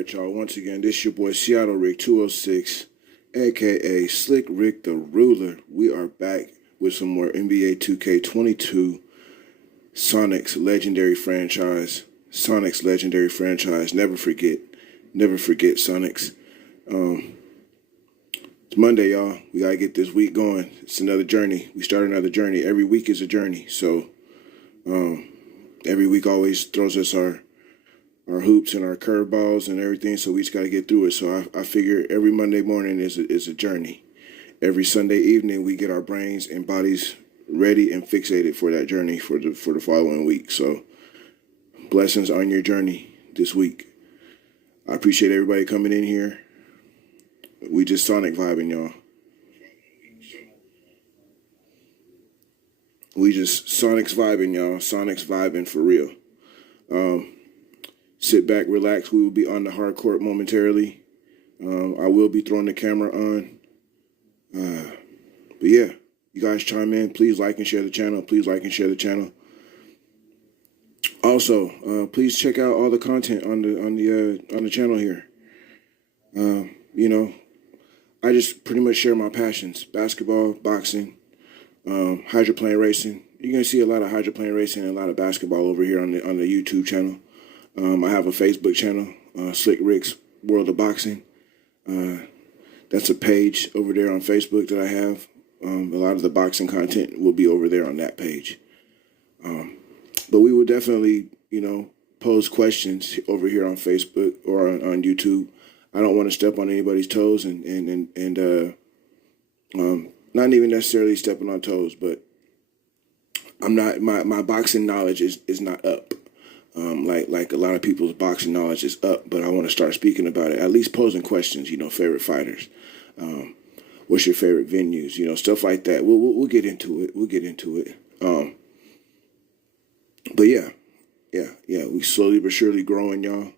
right, y'all. Once again, this your boy Seattlerick206, aka Slick Rick the Ruler. We are back with some more NBA 2K22 Sonic's legendary franchise. Sonic's legendary franchise. Never forget Sonic's. It's Monday, y'all. We gotta get this week going. It's another journey. We start another journey. Every week is a journey. So every week always throws us our hoops and our curveballs and everything, so we just got to get through it. So I figure every Monday morning is a journey. Every Sunday evening we get our brains and bodies ready and fixated for that journey for the following week. So blessings on your journey this week. I appreciate everybody coming in here. We just Sonic vibing, y'all. We just Sonic's vibing, y'all. Sonic's vibing for real. Sit back, relax. We will be on the hard court momentarily. I will be throwing the camera on. But yeah, you guys chime in. Please like and share the channel. Please like and share the channel. Also, please check out all the content on the channel here. You know, I just pretty much share my passions: basketball, boxing, hydroplane racing. You're gonna see a lot of hydroplane racing and a lot of basketball over here on the YouTube channel. I have a Facebook channel, Slick Rick's World of Boxing. That's a page over there on Facebook that I have. A lot of the boxing content will be over there on that page. But we will definitely, pose questions over here on Facebook or on YouTube. I don't want to step on anybody's toes and not even necessarily stepping on toes, but I'm not, my boxing knowledge is not up. Like a lot of people's boxing knowledge is up, but I want to start speaking about it, at least posing questions, favorite fighters, what's your favorite venues, stuff like that. We'll get into it. We'll get into it. But yeah, we slowly but surely growing, y'all.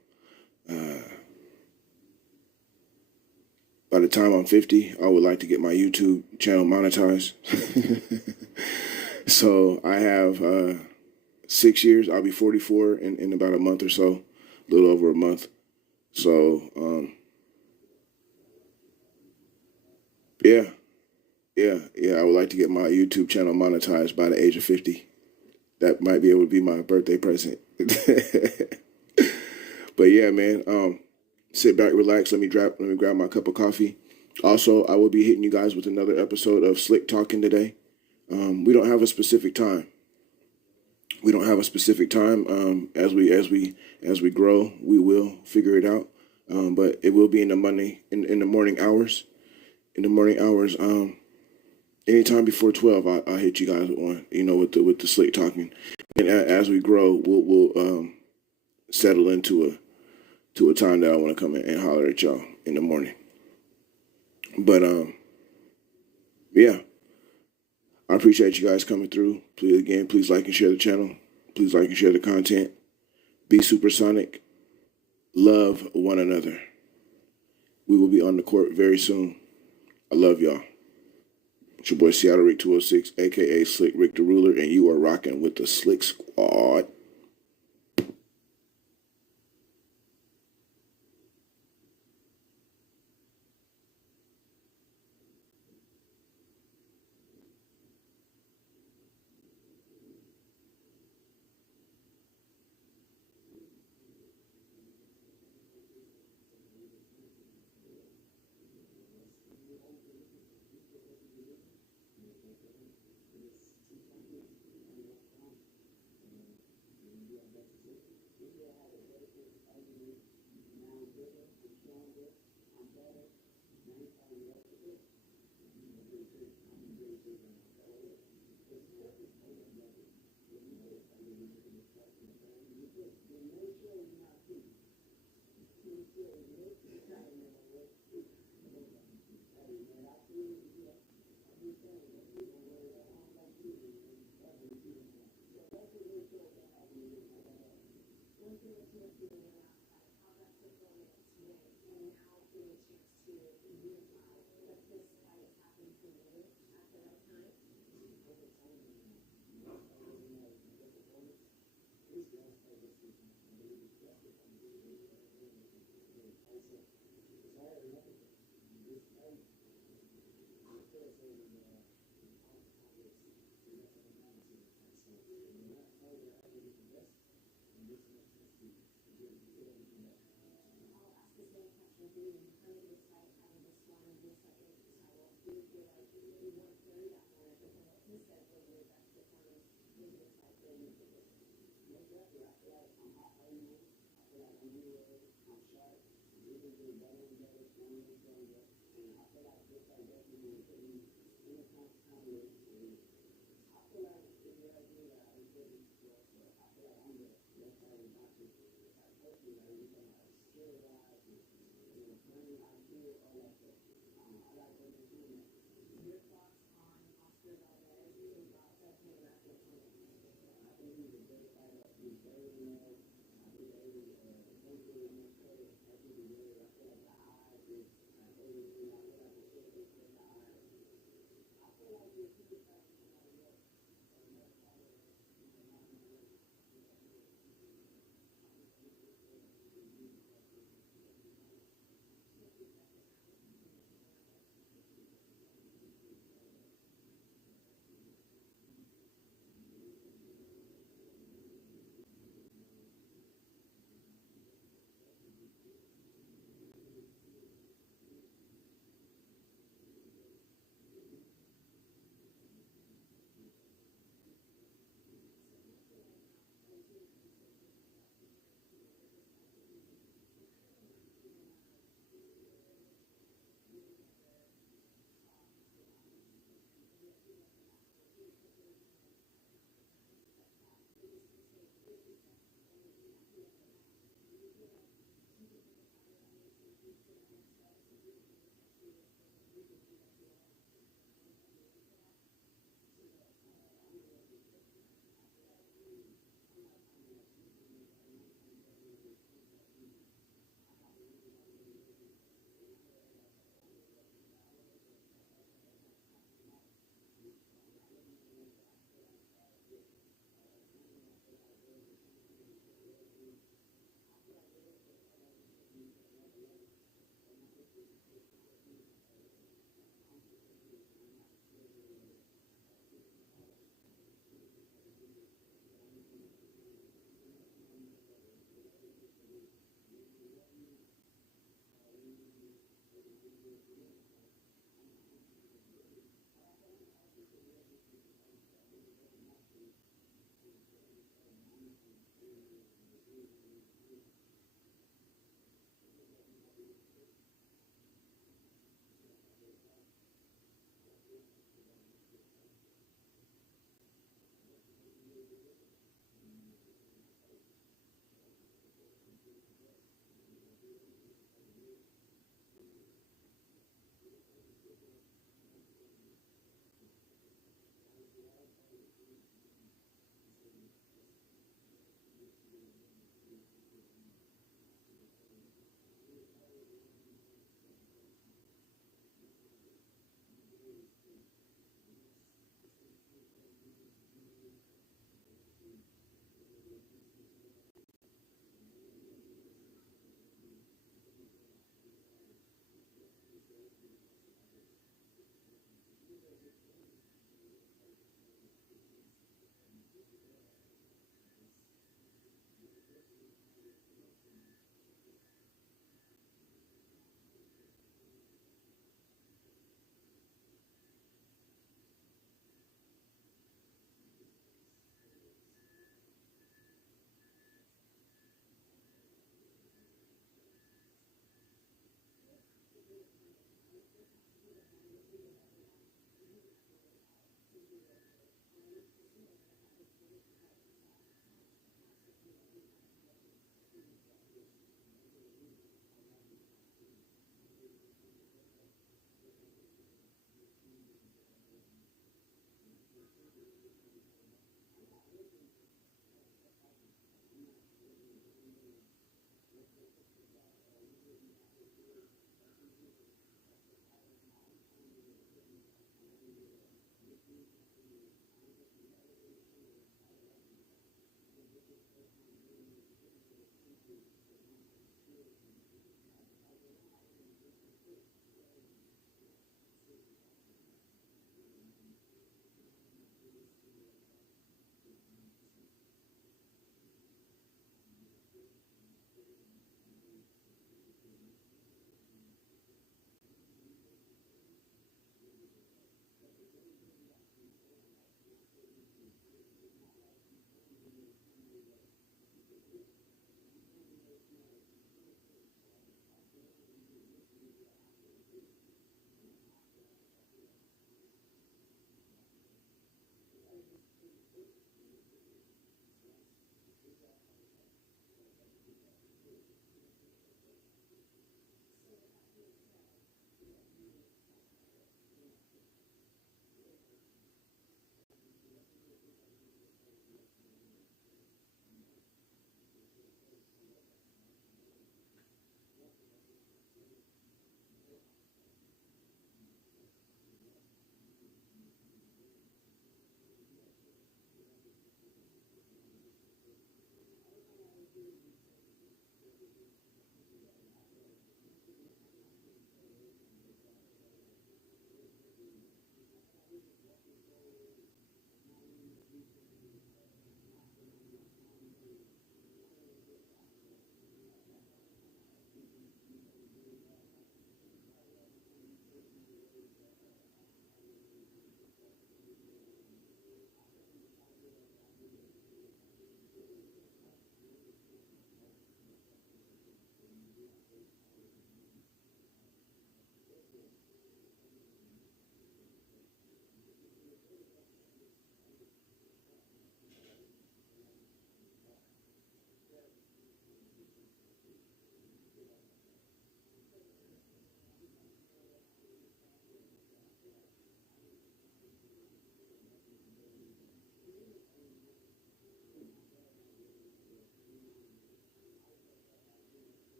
By the time I'm 50, I would like to get my YouTube channel monetized. So I have 6 years. I'll be 44 in about a month or so, a little over a month. So, I would like to get my YouTube channel monetized by the age of 50. That might be able to be my birthday present. But yeah, man, sit back, relax. Let me grab my cup of coffee. Also, I will be hitting you guys with another episode of Slick Talking today. We don't have a specific time. We don't have a specific time. As we grow, we will figure it out. But it will be in the morning hours. In the morning hours, anytime before 12, I'll hit you guys with one. With the Slick Talking. And as we grow, we'll settle into a time that I want to come in and holler at y'all in the morning. But yeah. I appreciate you guys coming through. Please like and share the channel. Please like and share the content. Be supersonic. Love one another. We will be on the court very soon. I love y'all. It's your boy Seattlerick206, aka Slick Rick the Ruler, and you are rocking with the Slick Squad.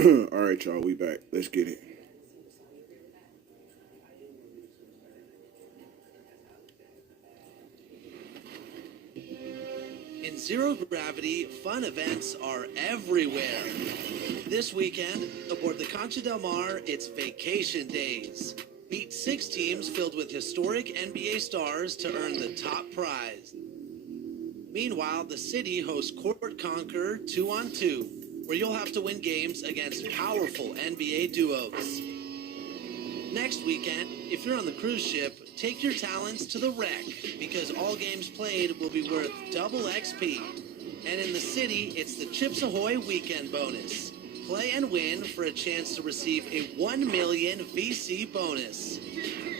All right, y'all, we back. Let's get it. In zero gravity, fun events are everywhere. This weekend, aboard the Concha del Mar, it's vacation days. Meet 6 teams filled with historic NBA stars to earn the top prize. Meanwhile, the city hosts Court Conquer 2-on-2, where you'll have to win games against powerful NBA duos. Next weekend, if you're on the cruise ship, take your talents to the wreck, because all games played will be worth double XP. And in the city, it's the Chips Ahoy weekend bonus. Play and win for a chance to receive a 1 million VC bonus.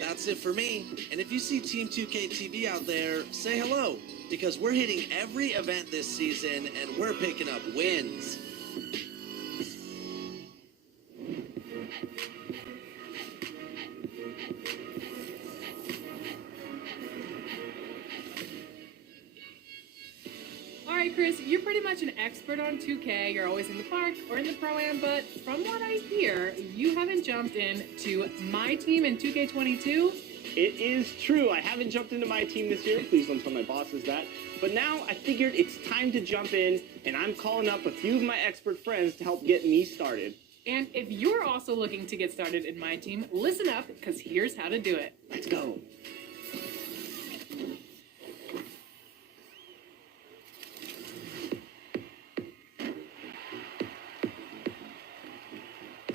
That's it for me. And if you see Team 2K TV out there, say hello, because we're hitting every event this season and we're picking up wins. Alright, Chris, you're pretty much an expert on 2K. You're always in the park or in the Pro-Am, but from what I hear, you haven't jumped in to my team in 2K22. It is true. I haven't jumped into my team this year. Please don't tell my bosses that. But now I figured it's time to jump in, and I'm calling up a few of my expert friends to help get me started. And if you're also looking to get started in my team, listen up, because here's how to do it. Let's go.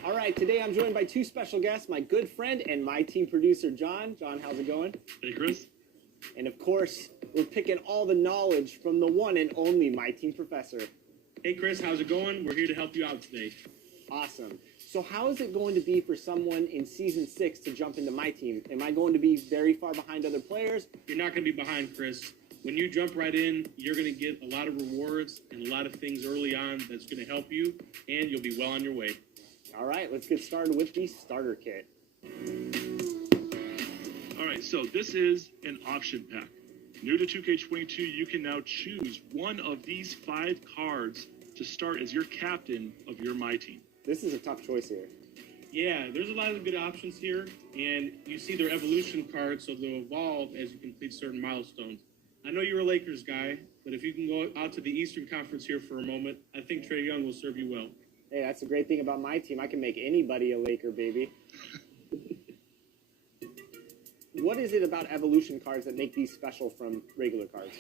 All right, today I'm joined by 2 special guests, my good friend and my team producer, John. John, how's it going? Hey, Chris. And of course, we're picking all the knowledge from the one and only my team professor. Hey, Chris, how's it going? We're here to help you out today. Awesome. So how is it going to be for someone in Season 6 to jump into my team? Am I going to be very far behind other players? You're not going to be behind, Chris. When you jump right in, you're going to get a lot of rewards and a lot of things early on that's going to help you, and you'll be well on your way. All right, let's get started with the starter kit. All right, so this is an option pack. New to 2K22, you can now choose one of these 5 cards to start as your captain of your My Team. This is a tough choice here. Yeah, there's a lot of good options here, and you see their evolution cards, so they'll evolve as you complete certain milestones. I know you're a Lakers guy, but if you can go out to the Eastern Conference here for a moment, I think Trae Young will serve you well. Hey, that's the great thing about my team. I can make anybody a Laker, baby. What is it about evolution cards that make these special from regular cards?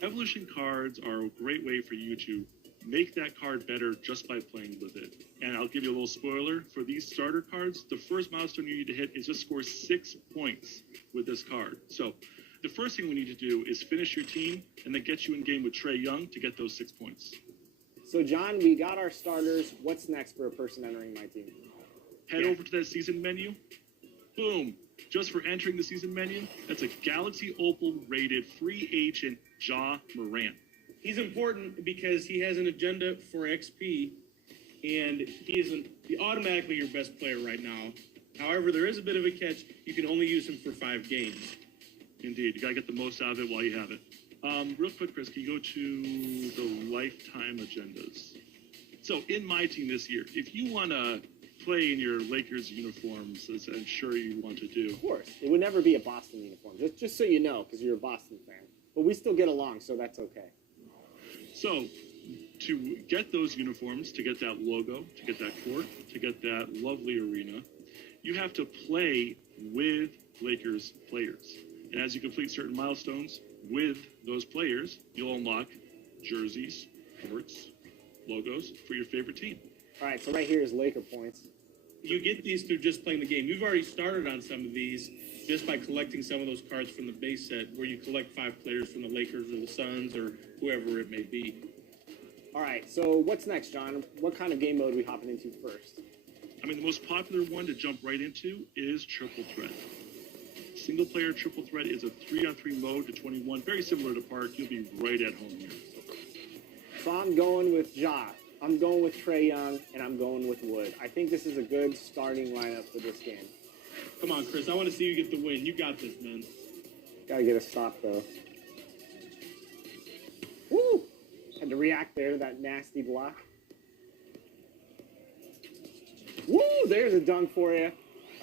Evolution cards are a great way for you to make that card better just by playing with it. And I'll give you a little spoiler. For these starter cards, the first milestone you need to hit is just score 6 points with this card. So the first thing we need to do is finish your team and then get you in game with Trae Young to get those 6 points. So, John, we got our starters. What's next for a person entering my team? Head over to that season menu. Boom. Just for entering the season menu, that's a Galaxy Opal rated free agent Ja Morant. He's important because he has an agenda for XP, and he isn't automatically your best player right now. However, there is a bit of a catch. You can only use him for 5 games. Indeed, you gotta get the most out of it while you have it. Real quick, Chris, can you go to the lifetime agendas? So in my team this year, if you want to play in your Lakers uniforms, as I'm sure you want to do, Of course. It would never be a Boston uniform, just so you know, because you're a Boston fan. But we still get along, so that's okay. so to get those uniforms, to get that logo, to get that court, to get that lovely arena, you have to play with Lakers players. And as you complete certain milestones with those players, you'll unlock jerseys, courts, logos for your favorite team. All right, so right here is Laker points. You get these through just playing the game. You've already started on some of these just by collecting some of those cards from the base set, where you collect 5 players from the Lakers or the Suns or whoever it may be. All right, so what's next, John? What kind of game mode are we hopping into first? I mean, the most popular one to jump right into is Triple Threat. Single player Triple Threat is a 3-on-3 mode to 21, very similar to Park. You'll be right at home here. So I'm going with Ja. I'm going with Trae Young, and I'm going with Wood. I think this is a good starting lineup for this game. Come on, Chris. I want to see you get the win. You got this, man. Gotta get a stop, though. Woo! Had to react there to that nasty block. Woo! There's a dunk for you.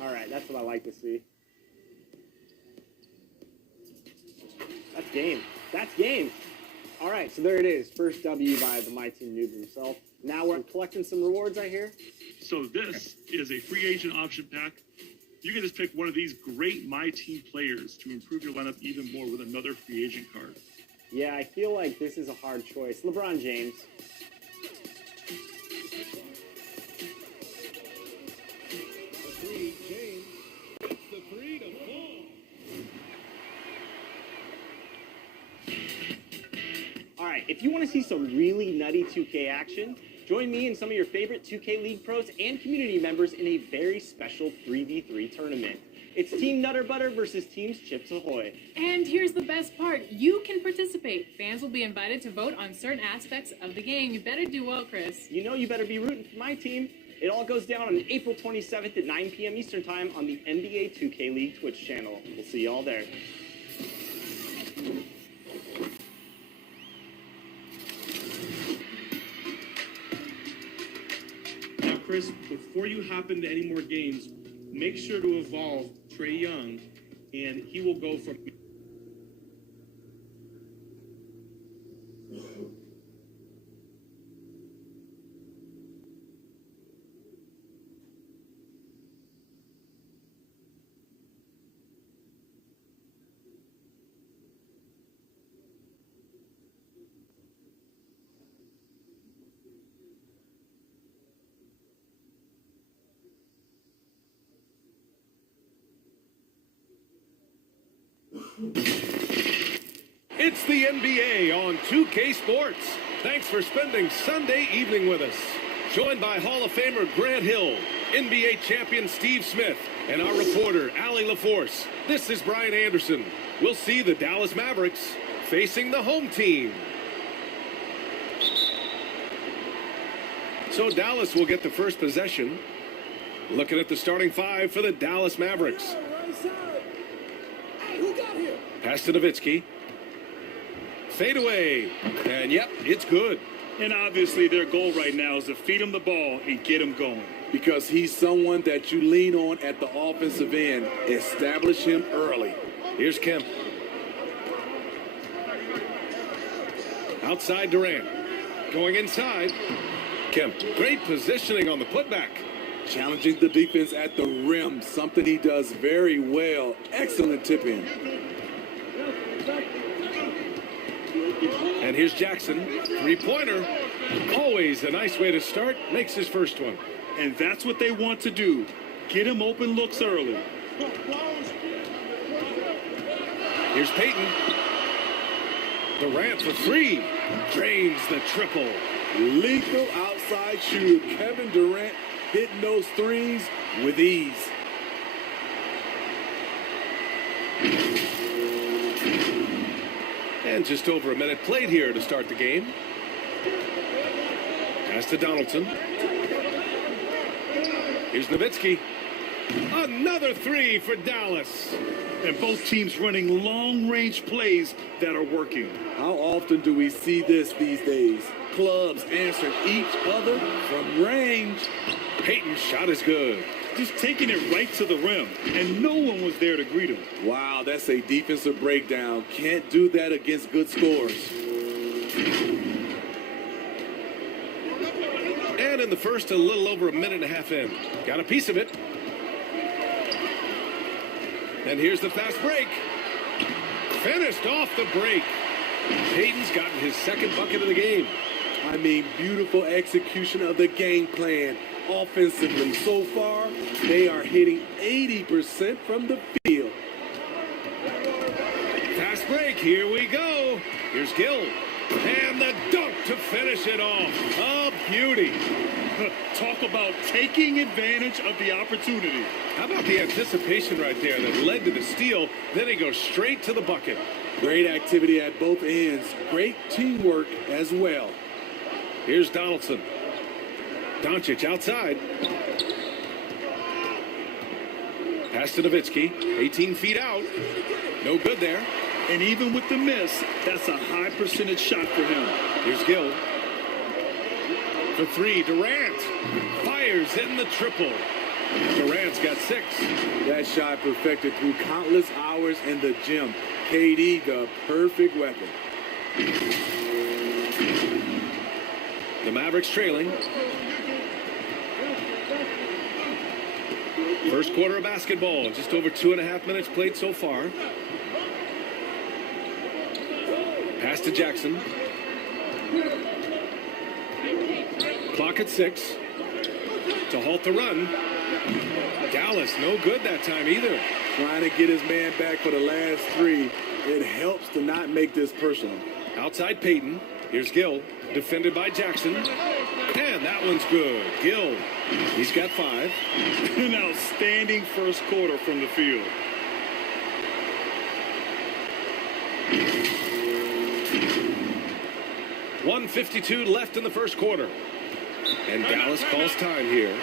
All right, that's what I like to see. That's game. That's game. All right, so there it is. First W by the My Team Noob himself. Now we're collecting some rewards, I hear. So this is a free agent option pack. You can just pick one of these great My Team players to improve your lineup even more with another free agent card. Yeah, I feel like this is a hard choice. LeBron James. All right, if you want to see some really nutty 2K action, join me and some of your favorite 2K League pros and community members in a very special 3v3 tournament. It's Team Nutter Butter versus Teams Chips Ahoy. And here's the best part. You can participate. Fans will be invited to vote on certain aspects of the game. You better do well, Chris. You know you better be rooting for my team. It all goes down on April 27th at 9 p.m. Eastern Time on the NBA 2K League Twitch channel. We'll see y'all there. Now, Chris, before you hop into any more games, make sure to evolve Trae Young, and he will go from... It's the NBA on 2K Sports. Thanks for spending Sunday evening with us. Joined by Hall of Famer Grant Hill, NBA champion Steve Smith, and our reporter Allie LaForce. This is Brian Anderson. We'll see the Dallas Mavericks facing the home team. So Dallas will get the first possession. Looking at the starting 5 for the Dallas Mavericks. Pass to Nowitzki. Fade away. And yep, it's good. And obviously their goal right now is to feed him the ball and get him going. Because he's someone that you lean on at the offensive end. Establish him early. Here's Kemp. Outside Durant. Going inside. Kemp. Great positioning on the putback. Challenging the defense at the rim. Something he does very well. Excellent tip in. And here's Jackson. Three-pointer. Always a nice way to start. Makes his first one. And that's what they want to do. Get him open looks early. Here's Peyton. Durant for three. Drains the triple. Lethal outside shooter. Kevin Durant hitting those threes with ease. And just over a minute played here to start the game. Pass to Donaldson. Here's Nowitzki. Another three for Dallas. And both teams running long-range plays that are working. How often do we see this these days? Clubs answering each other from range. Peyton's shot is good. Just taking it right to the rim, and no one was there to greet him. Wow, that's a defensive breakdown. Can't do that against good scores. And in the first, a little over a minute and a half in. Got a piece of it. And here's the fast break. Finished off the break. Peyton's gotten his second bucket of the game. I mean, beautiful execution of the game plan. Offensively, so far, they are hitting 80% from the field. Fast break, here we go. Here's Gill. And the dunk to finish it off. A beauty. Talk about taking advantage of the opportunity. How about the anticipation right there that led to the steal? Then he goes straight to the bucket. Great activity at both ends. Great teamwork as well. Here's Donaldson. Doncic outside. Pass to Nowitzki. 18 feet out. No good there. And even with the miss, that's a high percentage shot for him. Here's Gill. For three, Durant. Fires in the triple. Durant's got 6. That shot perfected through countless hours in the gym. KD, the perfect weapon. The Mavericks trailing. First quarter of basketball. Just over 2.5 minutes played so far. Pass to Jackson. Clock at 6. To halt the run. Dallas, no good that time either. Trying to get his man back for the last 3. It helps to not make this personal. Outside Peyton. Here's Gill. Defended by Jackson. And that one's good. Gill. He's got 5. An outstanding first quarter from the field. .152 left in the first quarter. And Dallas calls time here.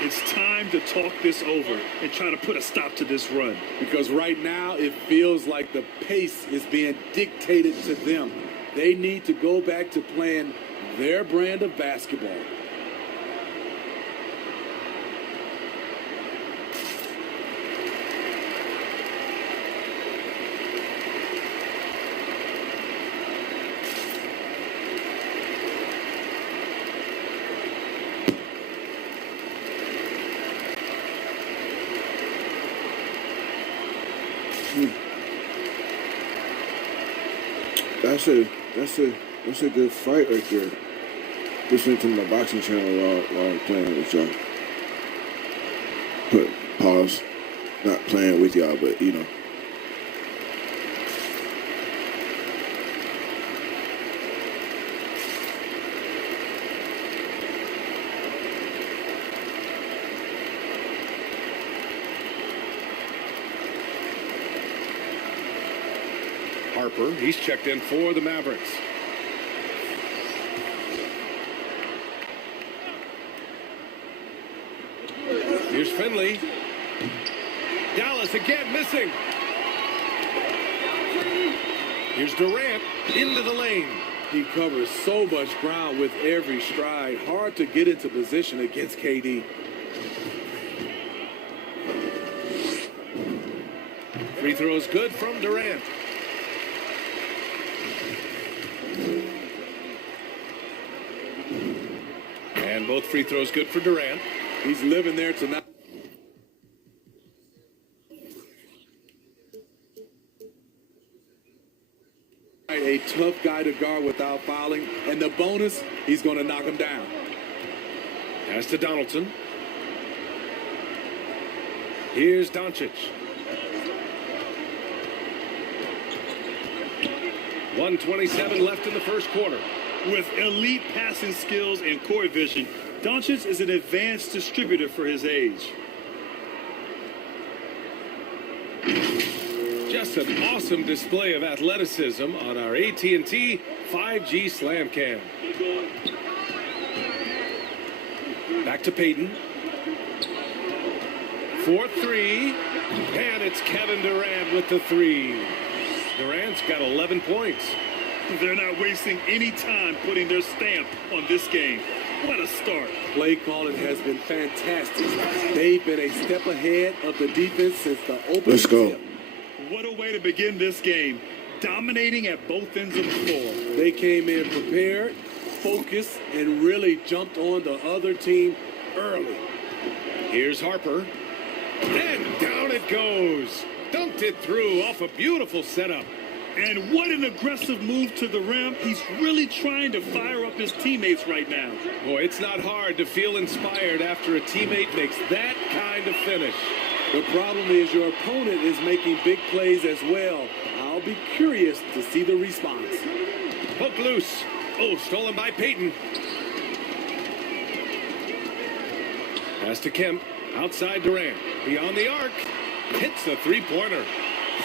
It's time to talk this over and try to put a stop to this run. Because right now it feels like the pace is being dictated to them. They need to go back to playing their brand of basketball. That's a good fight right there. Listening to my boxing channel while I'm playing with y'all. But pause. Not playing with y'all, but you know. Harper, he's checked in for the Mavericks. Here's Finley. Dallas again missing. Here's Durant into the lane. He covers so much ground with every stride. Hard to get into position against KD. Free throws good from Durant. And both free throws good for Durant. He's living there tonight. A tough guy to guard without fouling. And the bonus, he's going to knock him down. Pass to Donaldson. Here's Doncic. 1:27 left in the first quarter. With elite passing skills and court vision, Doncic is an advanced distributor for his age. Just an awesome display of athleticism on our AT&T 5G Slam Cam. Back to Peyton. 4-3. And it's Kevin Durant with the three. Durant's got 11 points. They're not wasting any time putting their stamp on this game. What a start. Play calling has been fantastic. They've been a step ahead of the defense since the opening. Let's go. tip. What a way to begin this game. Dominating at both ends of the floor. They came in prepared, focused, and really jumped on the other team early. Here's Harper. And down it goes. Dunked it through off a beautiful setup. And what an aggressive move to the rim. He's really trying to fire up his teammates right now. Boy, it's not hard to feel inspired after a teammate makes that kind of finish. The problem is your opponent is making big plays as well. I'll be curious to see the response. Poke loose. Oh, stolen by Peyton. Pass to Kemp. Outside Durant. Beyond the arc. Hits the three-pointer.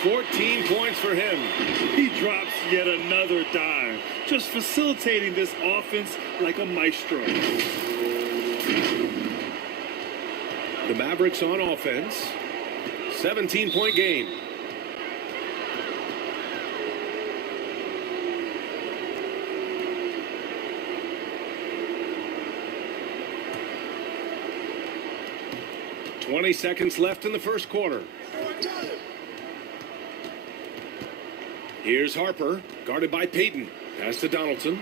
14 points for him. He drops yet another dive. Just facilitating this offense like a maestro. The Mavericks on offense. 17-point game. .20 seconds left in the first quarter. Here's Harper, guarded by Peyton. Pass to Donaldson.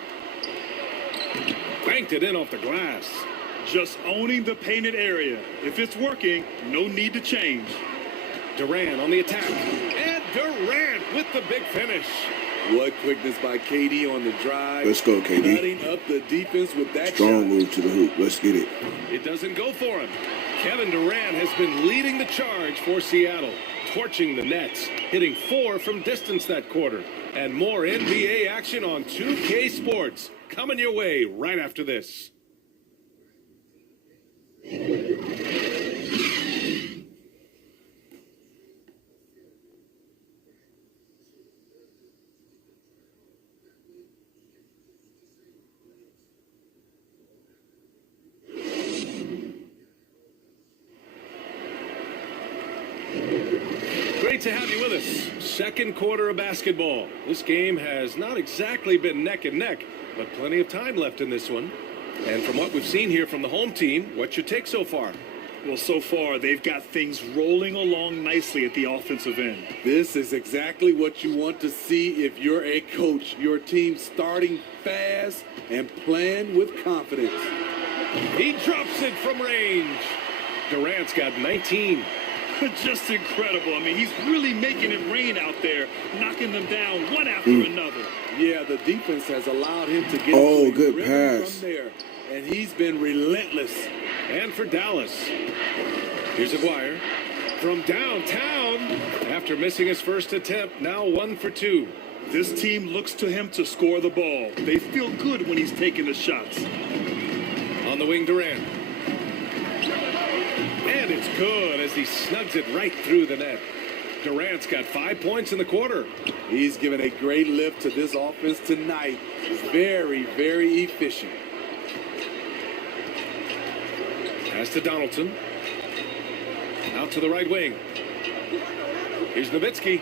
Banked it in off the glass. Just owning the painted area. If it's working, no need to change. Durant on the attack. And Durant with the big finish. What quickness by KD on the drive. Let's go, KD. Cutting up the defense with that Strong shot. move to the hoop. Let's get it. It doesn't go for him. Kevin Durant has been leading the charge for Seattle, torching the Nets, hitting 4 from distance that quarter. And more NBA action on 2K Sports coming your way right after this. Great to have you with us. Second quarter of basketball. This game has not exactly been neck and neck, but plenty of time left in this one. And from what we've seen here from the home team, what's your take so far? Well, so far, they've got things rolling along nicely at the offensive end. This is exactly what you want to see if you're a coach. Your team starting fast and playing with confidence. He drops it from range. Durant's got 19. Just incredible. I mean, he's really making it rain out there, knocking them down one after another. Yeah, the defense has allowed him to get Oh, into a good rhythm pass. from there, and he's been relentless. And for Dallas, here's Aguirre from downtown. After missing his first attempt, now 1 for 2. This team looks to him to score the ball. They feel good when he's taking the shots. On the wing, Durant. And it's good as he snugs it right through the net. Durant's got 5 points in the quarter. He's given a great lift to this offense tonight. Very, very efficient. Pass to Donaldson. Out to the right wing. Here's Nowitzki.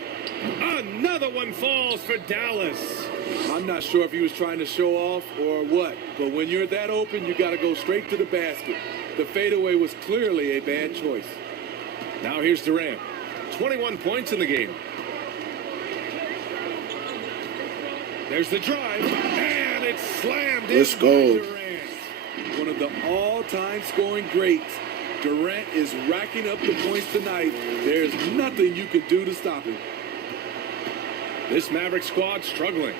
Another one falls for Dallas. I'm not sure if he was trying to show off or what, but when you're that open, you got to go straight to the basket. The fadeaway was clearly a bad choice. Now here's Durant. 21 points in the game. There's the drive, and it's slammed in. Let's go. By Durant. One of the all-time scoring greats. Durant is racking up the points tonight. There's nothing you can do to stop him. This Maverick squad struggling.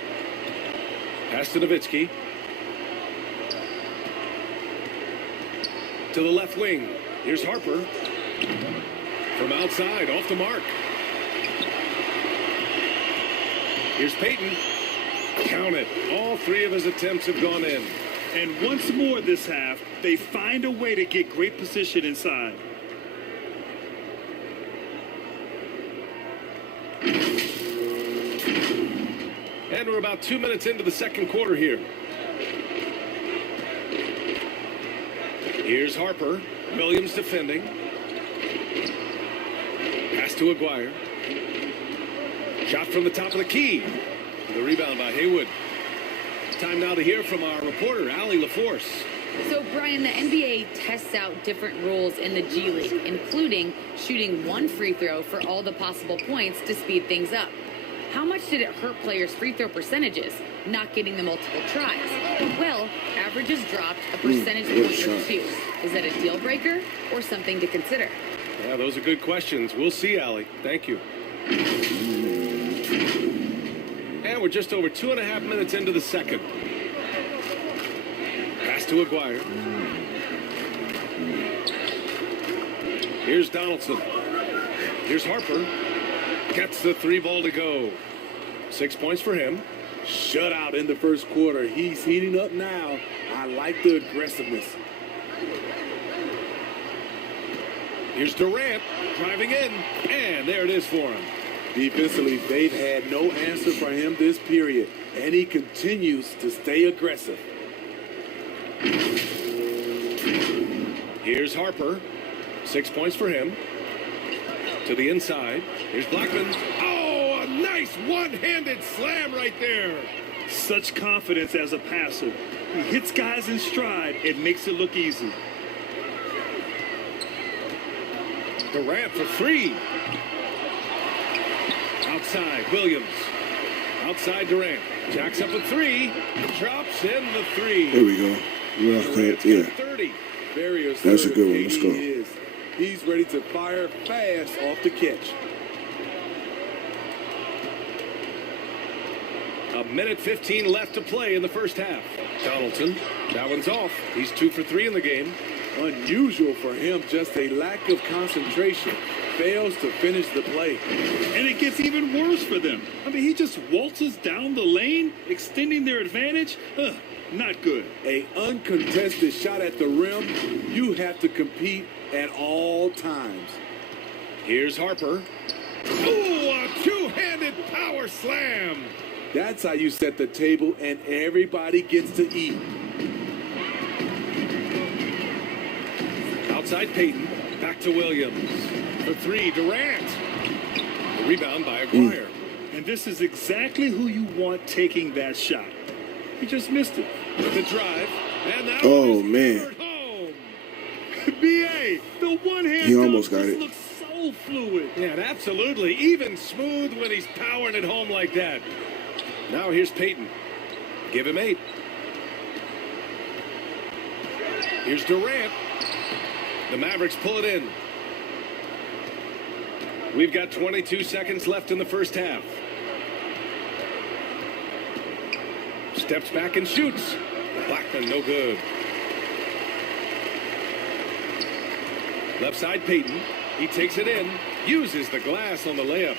Pass to Nowitzki. To the left wing. Here's Harper. From outside, off the mark. Here's Peyton. Count it. All 3 of his attempts have gone in. And once more this half, they find a way to get great position inside. And we're about 2 minutes into the second quarter here. Here's Harper. Williams defending. Pass to Aguirre. Shot from the top of the key. The rebound by Haywood. Time now to hear from our reporter, Allie LaForce. So, Brian, the NBA tests out different rules in the G League, including shooting one free throw for all the possible points to speed things up. How much did it hurt players' free throw percentages, not getting the multiple tries? Well, averages dropped a percentage point or two. Is that a deal breaker or something to consider? Yeah, those are good questions. We'll see, Allie. Thank you. And we're just over 2.5 minutes into the second. Pass to Aguirre. Here's Donaldson. Here's Harper. Gets the 3 ball to go. 6 points for him. Shutout in the first quarter. He's heating up now. I like the aggressiveness. Here's Durant driving in. And there it is for him. Defensively, they've had no answer for him this period. And he continues to stay aggressive. Here's Harper. 6 points for him. To the inside. Here's Blackman. Oh, a nice one-handed slam right there. Such confidence as a passer. He hits guys in stride. It makes it look easy. Durant for 3. Outside, Williams. Outside, Durant. Jacks up a 3. Drops in the 3. There we go. Yeah. 30. Very assertive. That's a good one. Let's go. He's ready to fire fast off the catch. A minute 15 left to play in the first half. Donaldson, that one's off. He's 2 for 3 in the game. Unusual for him, just a lack of concentration. Fails to finish the play. And it gets even worse for them. I mean, he just waltzes down the lane, extending their advantage. Not good. A uncontested shot at the rim. You have to compete at all times. Here's Harper. Oh, a two-handed power slam. That's how you set the table and everybody gets to eat. Outside Payton. Back to Williams. For 3, Durant. The rebound by Aguirre. And this is exactly who you want taking that shot. He just missed it. With the drive. And that man. Home. B.A., the one-hand He almost got just it. looks so fluid. Yeah, absolutely. Even smooth when he's powering it home like that. Now here's Payton. Give him 8. Here's Durant. The Mavericks pull it in. We've got 22 seconds left in the first half. Steps back and shoots. Blackman, no good. Left side, Payton. He takes it in. Uses the glass on the layup.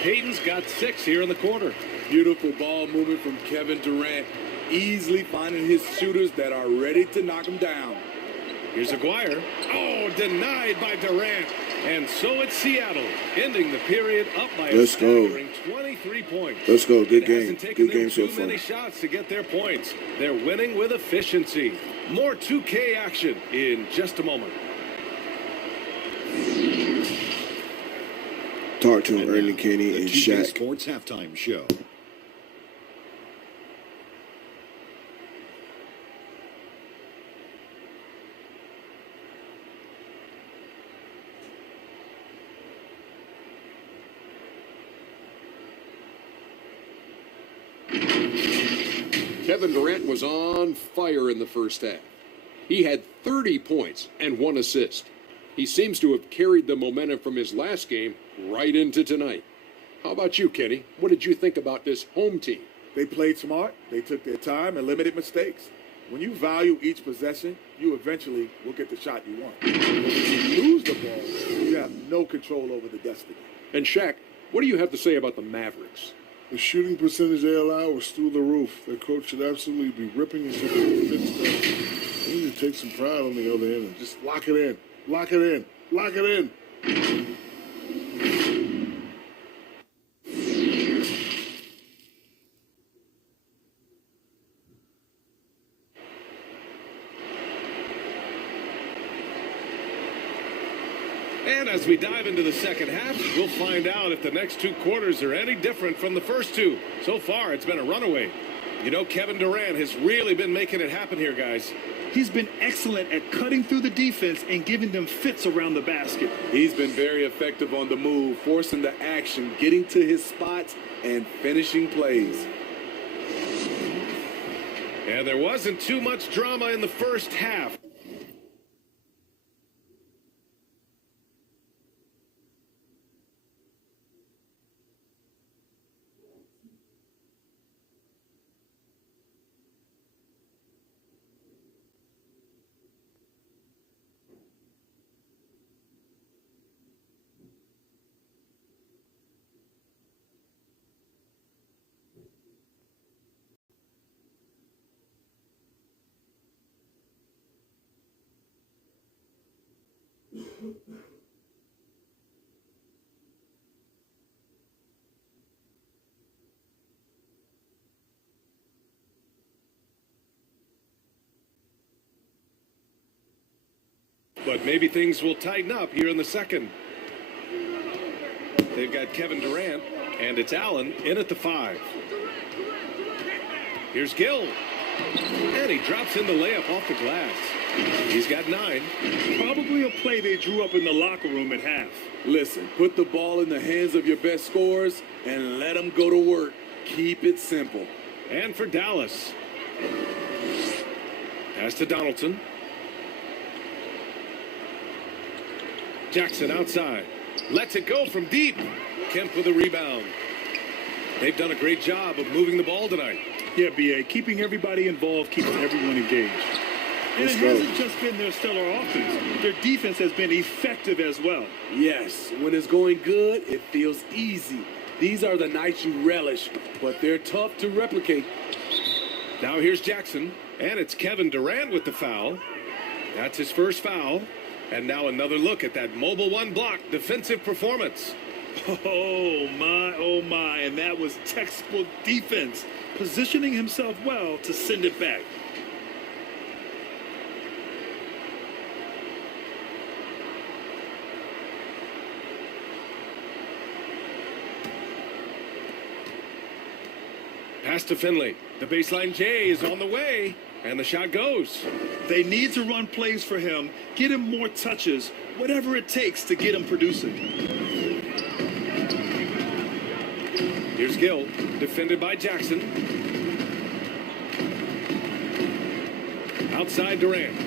Payton's got 6 here in the quarter. Beautiful ball movement from Kevin Durant. Easily finding his shooters that are ready to knock him down. Here's Aguirre. Oh, denied by Durant. And so it's Seattle, ending the period up by a staggering 23 points. Let's go. Good It game. hasn't taken Good game them so too far. many shots to get their points. They're winning with efficiency. More 2K action in just a moment. Talk to him, Ernie Kenny and Shaq. Sports halftime show. Kevin Durant was on fire in the first half. He had 30 points and 1 assist. He seems to have carried the momentum from his last game right into tonight. How about you, Kenny? What did you think about this home team? They played smart. They took their time and limited mistakes. When you value each possession, you eventually will get the shot you want. But when you lose the ball, you have no control over the destiny. And Shaq, what do you have to say about the Mavericks? The shooting percentage they allow was through the roof. Their coach should absolutely be ripping into the defense stuff. They need to take some pride on the other end and just lock it in. Lock it in. Lock it in. And as we dive into the second half, we'll find out if the next two quarters are any different from the first two. So far, it's been a runaway. You know, Kevin Durant has really been making it happen here, guys. He's been excellent at cutting through the defense and giving them fits around the basket. He's been very effective on the move, forcing the action, getting to his spots, and finishing plays. And there wasn't too much drama in the first half. But maybe things will tighten up here in the second. They've got Kevin Durant, and it's Allen in at the 5. Here's Gill. And he drops in the layup off the glass. He's got 9. Probably a play they drew up in the locker room at half. Listen, put the ball in the hands of your best scorers and let them go to work. Keep it simple. And for Dallas. Pass to Donaldson. Jackson outside. Lets it go from deep. Kemp with a rebound. They've done a great job of moving the ball tonight. Yeah, B.A., keeping everybody involved, keeping everyone engaged. And it hasn't just been their stellar offense. Their defense has been effective as well. Yes, when it's going good, it feels easy. These are the nights you relish, but they're tough to replicate. Now here's Jackson, and it's Kevin Durant with the foul. That's his first foul. And now another look at that mobile one block defensive performance. Oh, my, and that was textbook defense, positioning himself well to send it back. Pass to Finley. The baseline J is on the way, and the shot goes. They need to run plays for him, get him more touches, whatever it takes to get him producing. Here's Gill, defended by Jackson. Outside Durant.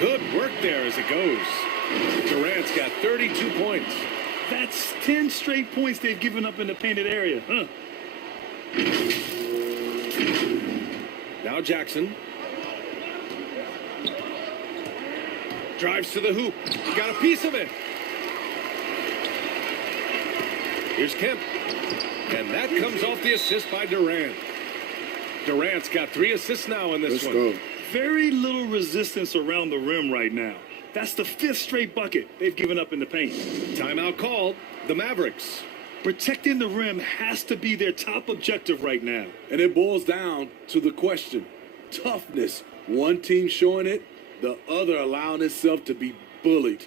Good work there as it goes. Durant's got 32 points. That's 10 straight points they've given up in the painted area, huh? Now Jackson. Drives to the hoop. Got a piece of it. Here's Kemp. And that comes off the assist by Durant. Durant's got 3 assists now in this one. Go. Very little resistance around the rim right now. That's the 5th straight bucket they've given up in the paint. Timeout called. The Mavericks. Protecting the rim has to be their top objective right now. And it boils down to the question. Toughness. One team showing it, the other allowing itself to be bullied.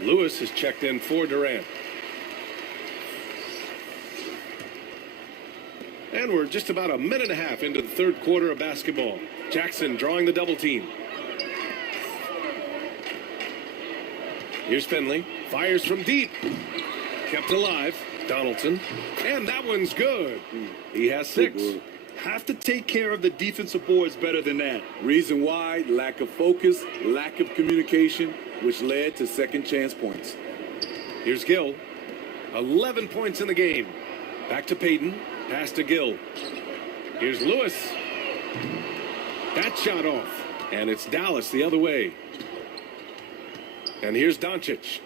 Lewis has checked in for Durant. And we're just about a minute and a half into the third quarter of basketball. Jackson drawing the double team. Here's Finley. Fires from deep. Kept alive. Donaldson. And that one's good. He has 6. Have to take care of the defensive boards better than that. Reason why? Lack of focus, lack of communication, which led to second chance points. Here's Gill. 11 points in the game. Back to Payton. Pass to Gill. Here's Lewis. That shot off. And it's Dallas the other way. And here's Doncic.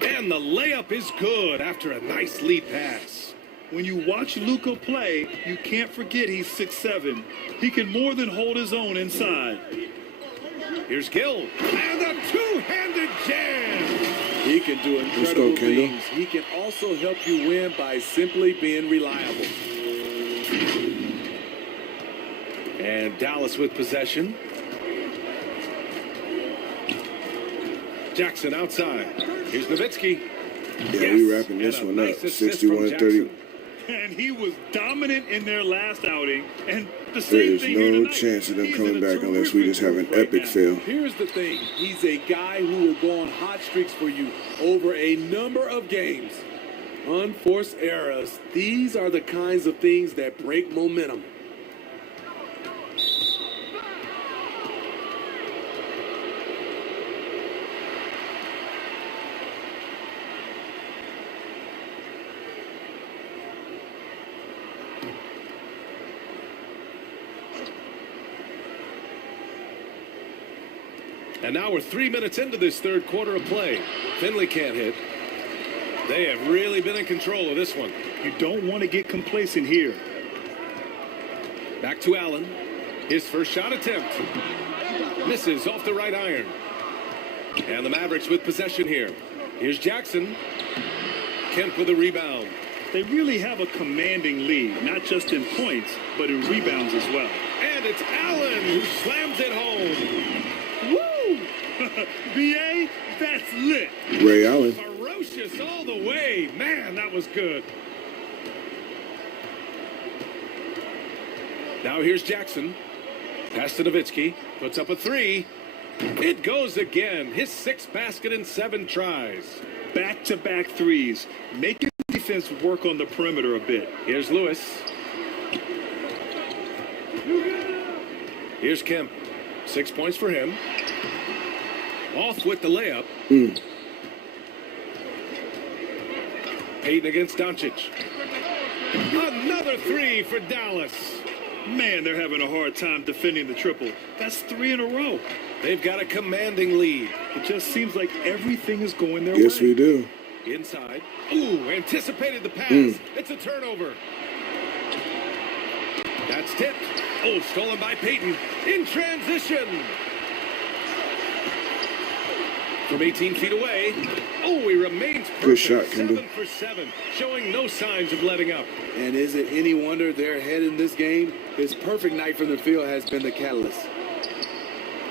And the layup is good after a nice lead pass. When you watch Luka play, you can't forget he's 6'7". He can more than hold his own inside. Here's Gill. And a two-handed jam. He can do incredible things. He can also help you win by simply being reliable. And Dallas with possession. Jackson outside. Here's Nowitzki. Yeah, we wrapping this one up. 61-30. And he was dominant in their last outing. And the There same is thing here no tonight. chance of them He's coming in a back unless we just have an terrific epic fail. Here's the thing. He's a guy who will go on hot streaks for you over a number of games. Unforced errors. These are the kinds of things that break momentum. And now we're 3 minutes into this third quarter of play. Finley can't hit. They have really been in control of this one. You don't want to get complacent here. Back to Allen. His first shot attempt. Misses off the right iron. And the Mavericks with possession here. Here's Jackson. Kemp with a rebound. They really have a commanding lead, not just in points, but in rebounds as well. And it's Allen who slams it home. Woo! BA, that's lit. Ray Allen. Ferocious all the way. Man, that was good. Now here's Jackson. Pass to Nowitzki. Puts up a three. It goes again. His sixth basket in 7 tries. Back-to-back threes. Making defense work on the perimeter a bit. Here's Lewis. Here's Kemp. 6 points for him. Off with the layup. Payton against Doncic. Another three for Dallas. Man, they're having a hard time defending the triple. That's 3 in a row. They've got a commanding lead. It just seems like everything is going their way. Yes, we do. Inside. Ooh, anticipated the pass. It's a turnover. That's tipped. Oh, stolen by Payton. In transition. From 18 feet away. Oh, he remains perfect. Good shot, Kendall. 7 for 7. Showing no signs of letting up. And is it any wonder they're ahead in this game? His perfect night from the field has been the catalyst.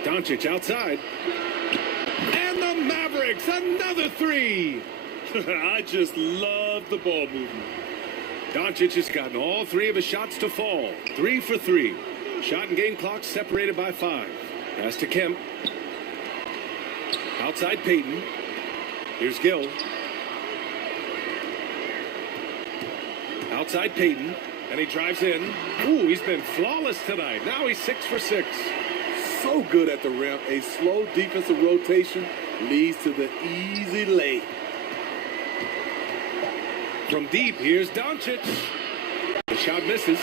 Doncic outside. And the Mavericks, another three. I just love the ball movement. Doncic has gotten all 3 of his shots to fall. 3 for 3. Shot and game clock separated by 5. Pass to Kemp. Outside Payton. Here's Gill. Outside Payton. And he drives in. Ooh, he's been flawless tonight. Now he's 6 for 6. So good at the rim. A slow defensive rotation leads to the easy lay. From deep, here's Doncic. The shot misses.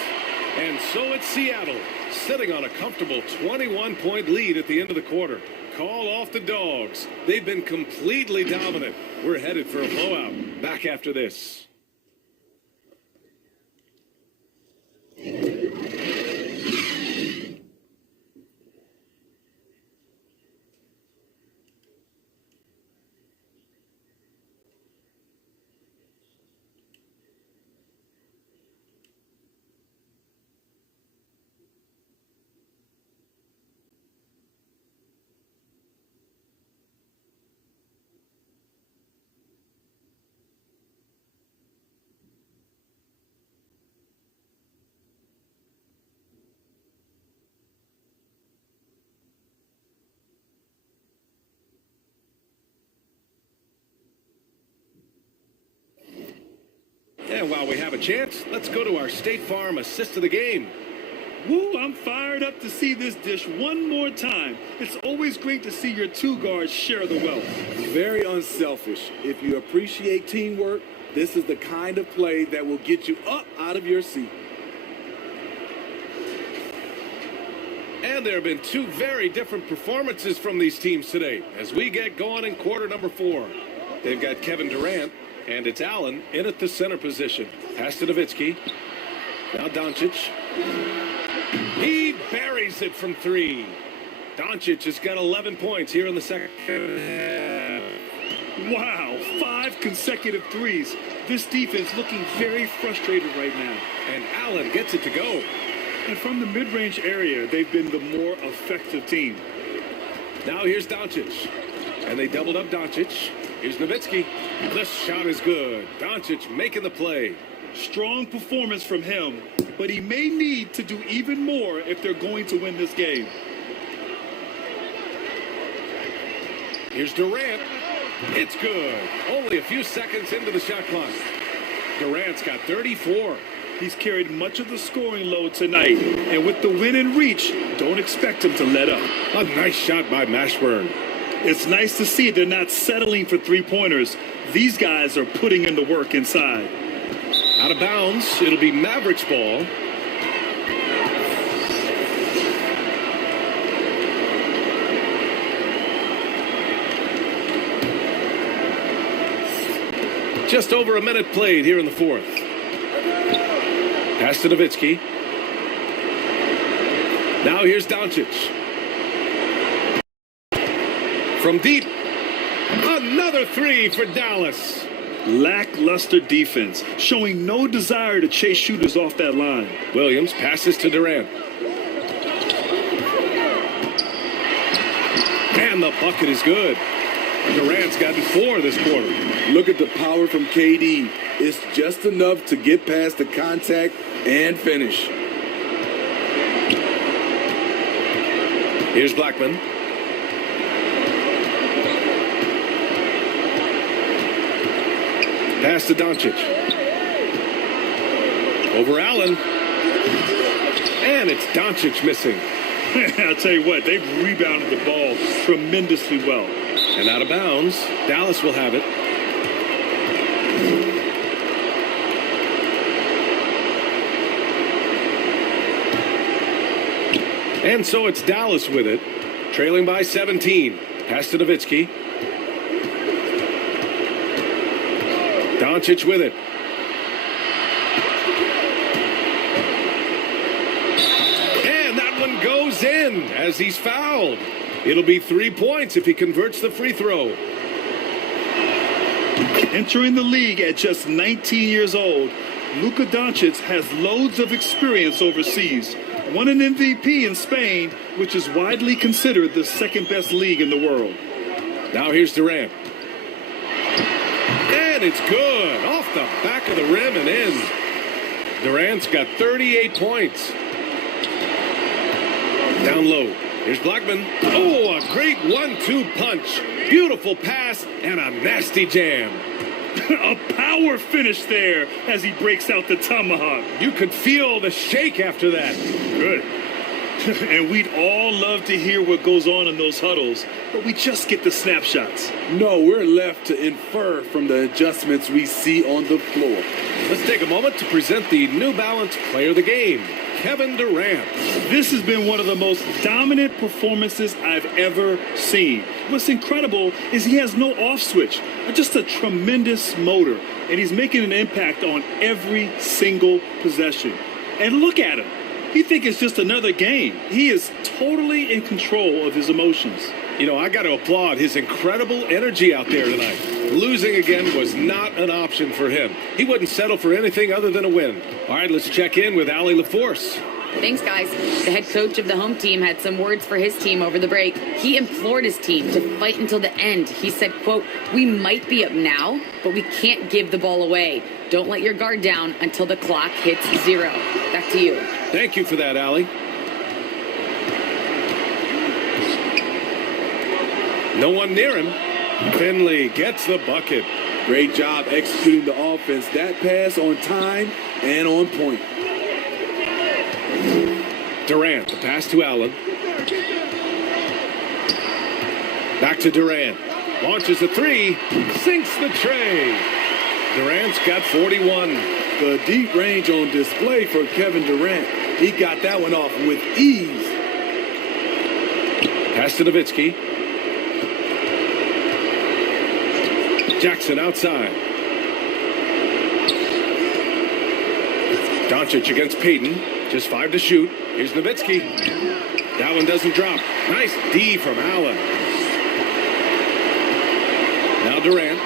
And so it's Seattle, sitting on a comfortable 21-point lead at the end of the quarter. Call off the Dogs. They've been completely dominant. We're headed for a blowout. Back after this. And while we have a chance, let's go to our State Farm assist of the game. Woo, I'm fired up to see this dish one more time. It's always great to see your 2 guards share the wealth. Very unselfish. If you appreciate teamwork, this is the kind of play that will get you up out of your seat. And there have been 2 very different performances from these teams today as we get going in quarter number 4. They've got Kevin Durant, and it's Allen in at the center position. Pass to Nowitzki. Now Doncic. He buries it from 3. Doncic has got 11 points here in the second. Wow, 5 consecutive threes. This defense looking very frustrated right now. And Allen gets it to go. And from the mid-range area, they've been the more effective team. Now here's Doncic. And they doubled up Doncic. Here's Nowitzki. The shot is good. Doncic making the play. Strong performance from him, but he may need to do even more if they're going to win this game. Here's Durant. It's good. Only a few seconds into the shot clock. Durant's got 34. He's carried much of the scoring load tonight, and with the win in reach, don't expect him to let up. A nice shot by Mashburn. It's nice to see they're not settling for three-pointers. These guys are putting in the work inside. Out of bounds, it'll be Mavericks ball. Just over a minute played here in the fourth. Pass to Nowitzki. Now here's Doncic. From deep. Another three for Dallas. Lackluster defense, showing no desire to chase shooters off that line. Williams passes to Durant. And the bucket is good. Durant's gotten 4 this quarter. Look at the power from KD. It's just enough to get past the contact and finish. Here's Blackman. Pass to Doncic. Over Allen. And it's Doncic missing. I'll tell you what, they've rebounded the ball tremendously well. And out of bounds, Dallas will have it. And so it's Dallas with it, trailing by 17. Pass to Nowitzki. Doncic with it. And that one goes in as he's fouled. It'll be 3 points if he converts the free throw. Entering the league at just 19 years old, Luka Doncic has loads of experience overseas. Won an MVP in Spain, which is widely considered the second best league in the world. Now here's Durant. And it's good. Off the back of the rim and in. Durant's got 38 points. Down low. Here's Blackman. Oh, a great 1-2 punch. Beautiful pass and a nasty jam. A power finish there as he breaks out the tomahawk. You could feel the shake after that. Good. And we'd all love to hear what goes on in those huddles, but we just get the snapshots. No, we're left to infer from the adjustments we see on the floor. Let's take a moment to present the New Balance Player of the Game, Kevin Durant. This has been one of the most dominant performances I've ever seen. What's incredible is he has no off switch, just a tremendous motor, and he's making an impact on every single possession. And look at him. You think it's just another game. He is totally in control of his emotions. You know, I got to applaud his incredible energy out there tonight. Losing again was not an option for him. He wouldn't settle for anything other than a win. All right, let's check in with Allie LaForce. Thanks, guys. The head coach of the home team had some words for his team over the break. He implored his team to fight until the end. He said, quote, "We might be up now, but we can't give the ball away. Don't let your guard down until the clock hits 0. Back to you." Thank you for that, Allie. No one near him. Finley gets the bucket. Great job executing the offense. That pass on time and on point. Durant, the pass to Allen. Back to Durant. Launches a 3. Sinks the tray. Durant's got 41. The deep range on display for Kevin Durant. He got that one off with ease. Pass to Nowitzki. Jackson outside. Doncic against Payton. Just 5 to shoot. Here's Nowitzki. That one doesn't drop. Nice D from Allen. Now Durant.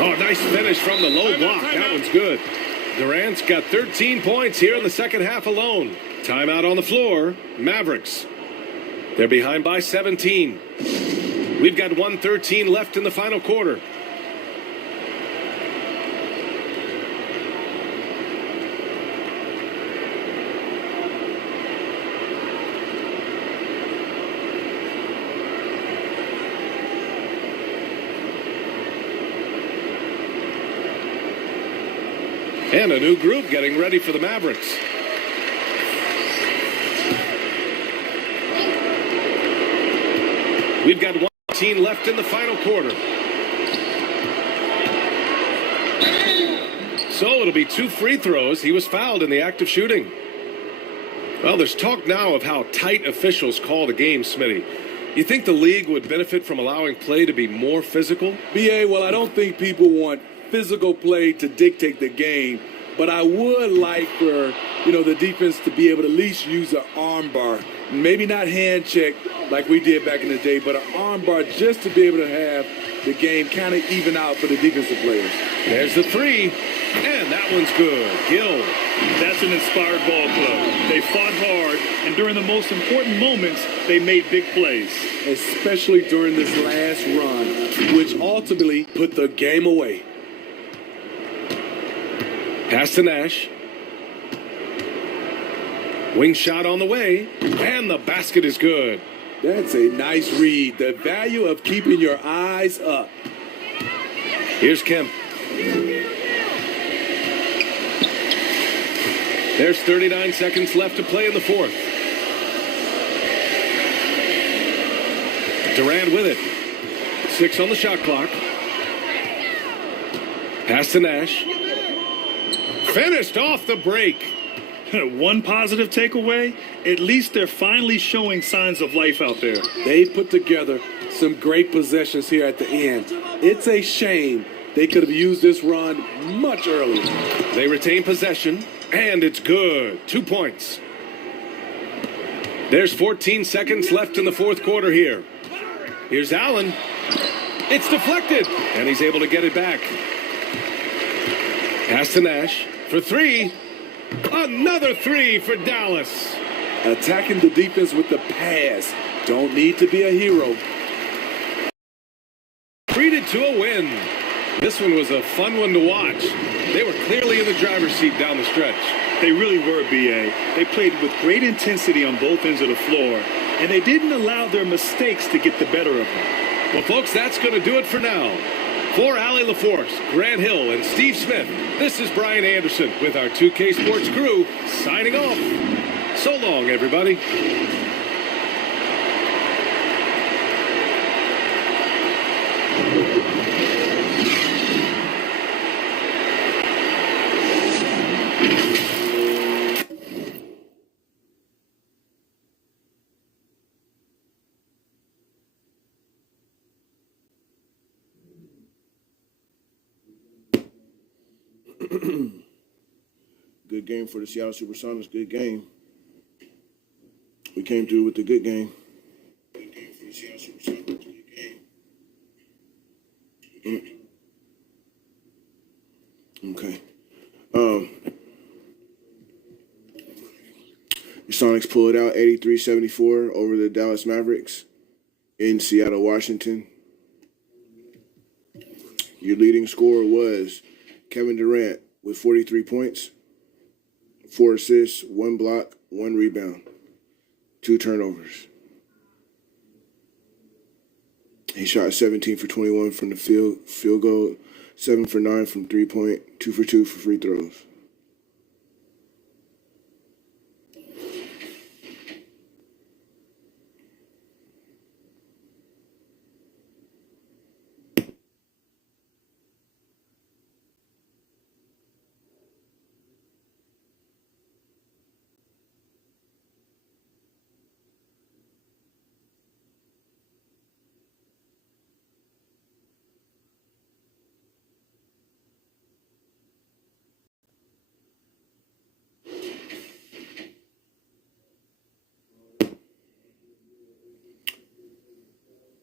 Oh, nice finish from the low block. That one's good. Durant's got 13 points here in the second half alone. Timeout on the floor. Mavericks. They're behind by 17. We've got 1:13 left in the final quarter. And a new group getting ready for the Mavericks. We've got 1:15 left in the final quarter. So it'll be 2 free throws. He was fouled in the act of shooting. Well, there's talk now of how tight officials call the game, Smitty. You think the league would benefit from allowing play to be more physical? BA, well, I don't think people want physical play to dictate the game, but I would like for, the defense to be able to at least use an arm bar. Maybe not hand check like we did back in the day, but an arm bar just to be able to have the game kind of even out for the defensive players. There's the three, and that one's good. Gill. That's an inspired ball club. They fought hard, and during the most important moments, they made big plays. Especially during this last run, which ultimately put the game away. Pass to Nash. Wing shot on the way, and the basket is good. That's a nice read. The value of keeping your eyes up. Here's Kemp. There's 39 seconds left to play in the fourth. Durant with it. 6 on the shot clock. Pass to Nash. Finished off the break. One positive takeaway, at least they're finally showing signs of life out there. They put together some great possessions here at the end. It's a shame they could have used this run much earlier. They retain possession, and it's good. 2 points. There's 14 seconds left in the fourth quarter here. Here's Allen. It's deflected, and he's able to get it back. Pass to Nash for 3. Another 3 for Dallas. Attacking the defense with the pass. Don't need to be a hero. Treated to a win. This one was a fun one to watch. They were clearly in the driver's seat down the stretch. They really were, BA. They played with great intensity on both ends of the floor, and they didn't allow their mistakes to get the better of them. Well, folks, that's going to do it for now. For Allie LaForce, Grant Hill, and Steve Smith, this is Brian Anderson with our 2K Sports crew signing off. So long, everybody. Good game for the Seattle Supersonics. Good game. We came through with the good game. Good game for the Seattle Supersonics. Good game. Okay. The Sonics pull it out 83-74 over the Dallas Mavericks in Seattle, Washington. Your leading scorer was Kevin Durant with 43 points, 4 assists, 1 block, 1 rebound, 2 turnovers. He shot 17 for 21 from the field goal, 7 for 9 from 3-point, 2 for 2 for free throws.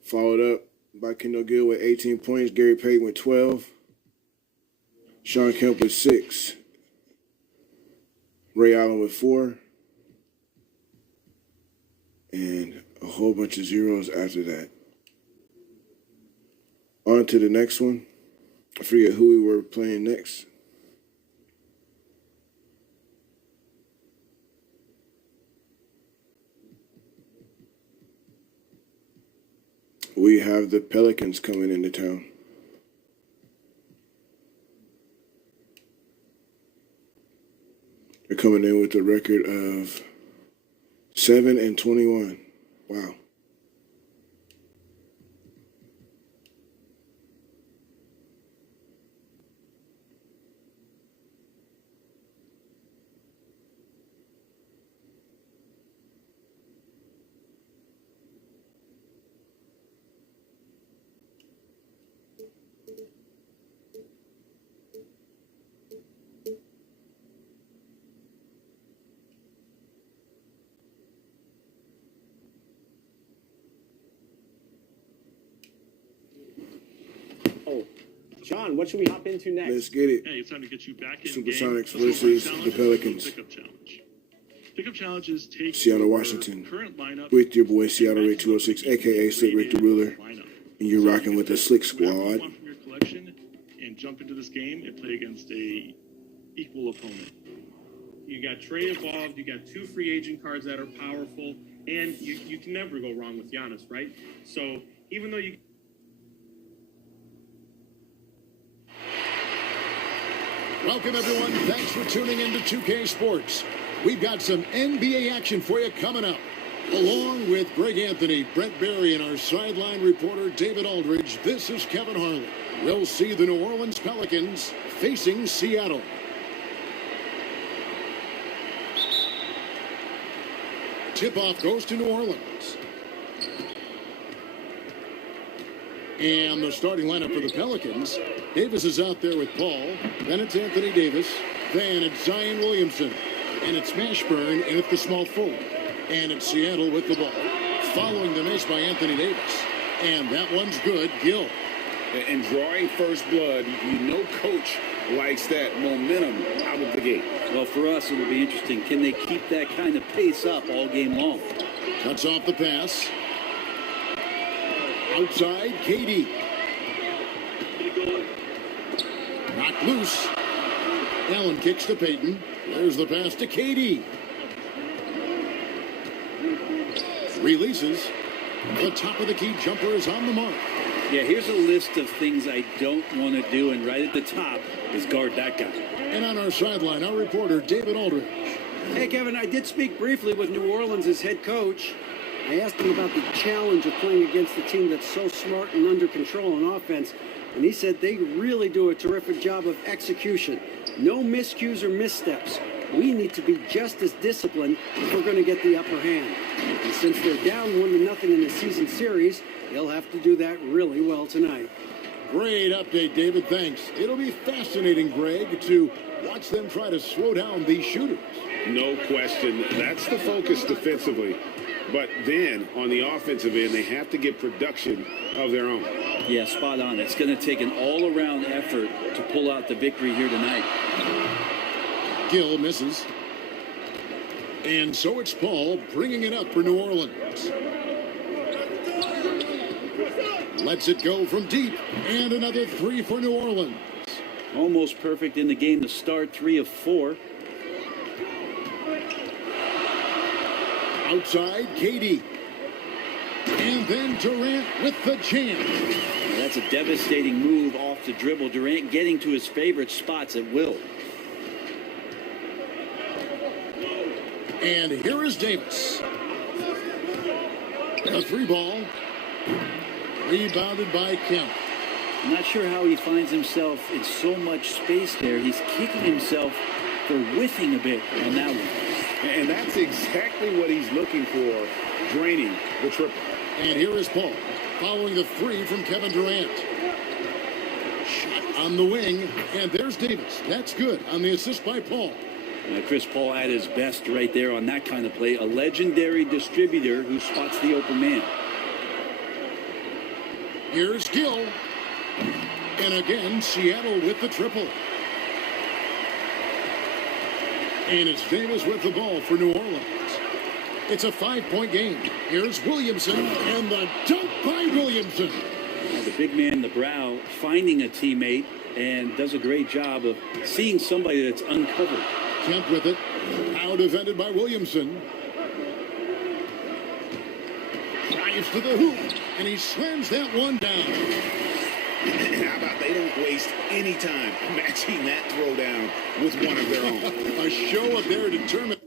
Followed up by Kendall Gill with 18 points. Gary Payton with 12. Sean Kemp with 6. Ray Allen with 4. And a whole bunch of zeros after that. On to the next one. I forget who we were playing next. We have the Pelicans coming into town. They're coming in with a record of 7-21. Wow. John, what should we hop into next? Let's get it. Hey, it's time to get you back in Supersonics game. versus the Pelicans. Pickup challenge. Pickup challenges take Seattle, your Washington. current lineup With your boy Seattlerick206, aka Slick Rick the Ruler. And you're rocking with the Slick Squad. One from your collection and jump into this game and play against a equal opponent. You got Trey involved. You got 2 free agent cards that are powerful, and you can never go wrong with Giannis, right? So even though you. Welcome, everyone. Thanks for tuning in to 2K Sports. We've got some NBA action for you coming up. Along with Greg Anthony, Brent Barry, and our sideline reporter, David Aldridge, this is Kevin Harlan. We'll see the New Orleans Pelicans facing Seattle. Tip-off goes to New Orleans. And the starting lineup for the Pelicans. Davis is out there with Paul. Then it's Anthony Davis. Then it's Zion Williamson. And it's Mashburn in at the small forward. And it's Seattle with the ball. Following the miss by Anthony Davis. And that one's good. Gill. And drawing first blood, you know coach likes that momentum out of the gate. Well, for us, it'll be interesting. Can they keep that kind of pace up all game long? Cuts off the pass. Outside, KD. Knocked loose. Allen kicks to Payton. There's the pass to KD. Releases. The top of the key jumper is on the mark. Yeah, here's a list of things I don't want to do, and right at the top is guard that guy. And on our sideline, our reporter, David Aldridge. Hey, Kevin, I did speak briefly with New Orleans' head coach. I asked him about the challenge of playing against a team that's so smart and under control on offense, and he said they really do a terrific job of execution. No miscues or missteps. We need to be just as disciplined if we're going to get the upper hand. And since they're down 1-0 in the season series, they'll have to do that really well tonight. Great update, David. Thanks. It'll be fascinating, Greg, to watch them try to slow down these shooters. No question. That's the focus defensively. But then, on the offensive end, they have to get production of their own. Yeah, spot on. It's going to take an all-around effort to pull out the victory here tonight. Gill misses. And so it's Paul bringing it up for New Orleans. Lets it go from deep. And another 3 for New Orleans. Almost perfect in the game to start, 3 of 4. Outside, KD. And then Durant with the jam. That's a devastating move off the dribble. Durant getting to his favorite spots at will. And here is Davis. A 3-ball. Rebounded by Kemp. I'm not sure how he finds himself in so much space there. He's kicking himself for whiffing a bit on that one. And that's exactly what he's looking for, draining the triple. And here is Paul, following the 3 from Kevin Durant. Shot on the wing, and there's Davis. That's good on the assist by Paul. Chris Paul at his best right there on that kind of play. A legendary distributor who spots the open man. Here's Gill. And again, Seattle with the triple. And it's Davis with the ball for New Orleans. It's a 5-point game. Here's Williamson, and the dunk by Williamson. The big man, the brow, finding a teammate, and does a great job of seeing somebody that's uncovered. Kemp with it. Out defended by Williamson. Drives to the hoop, and he slams that one down. How about they don't waste any time matching that throwdown with one of their own? A show of their determination.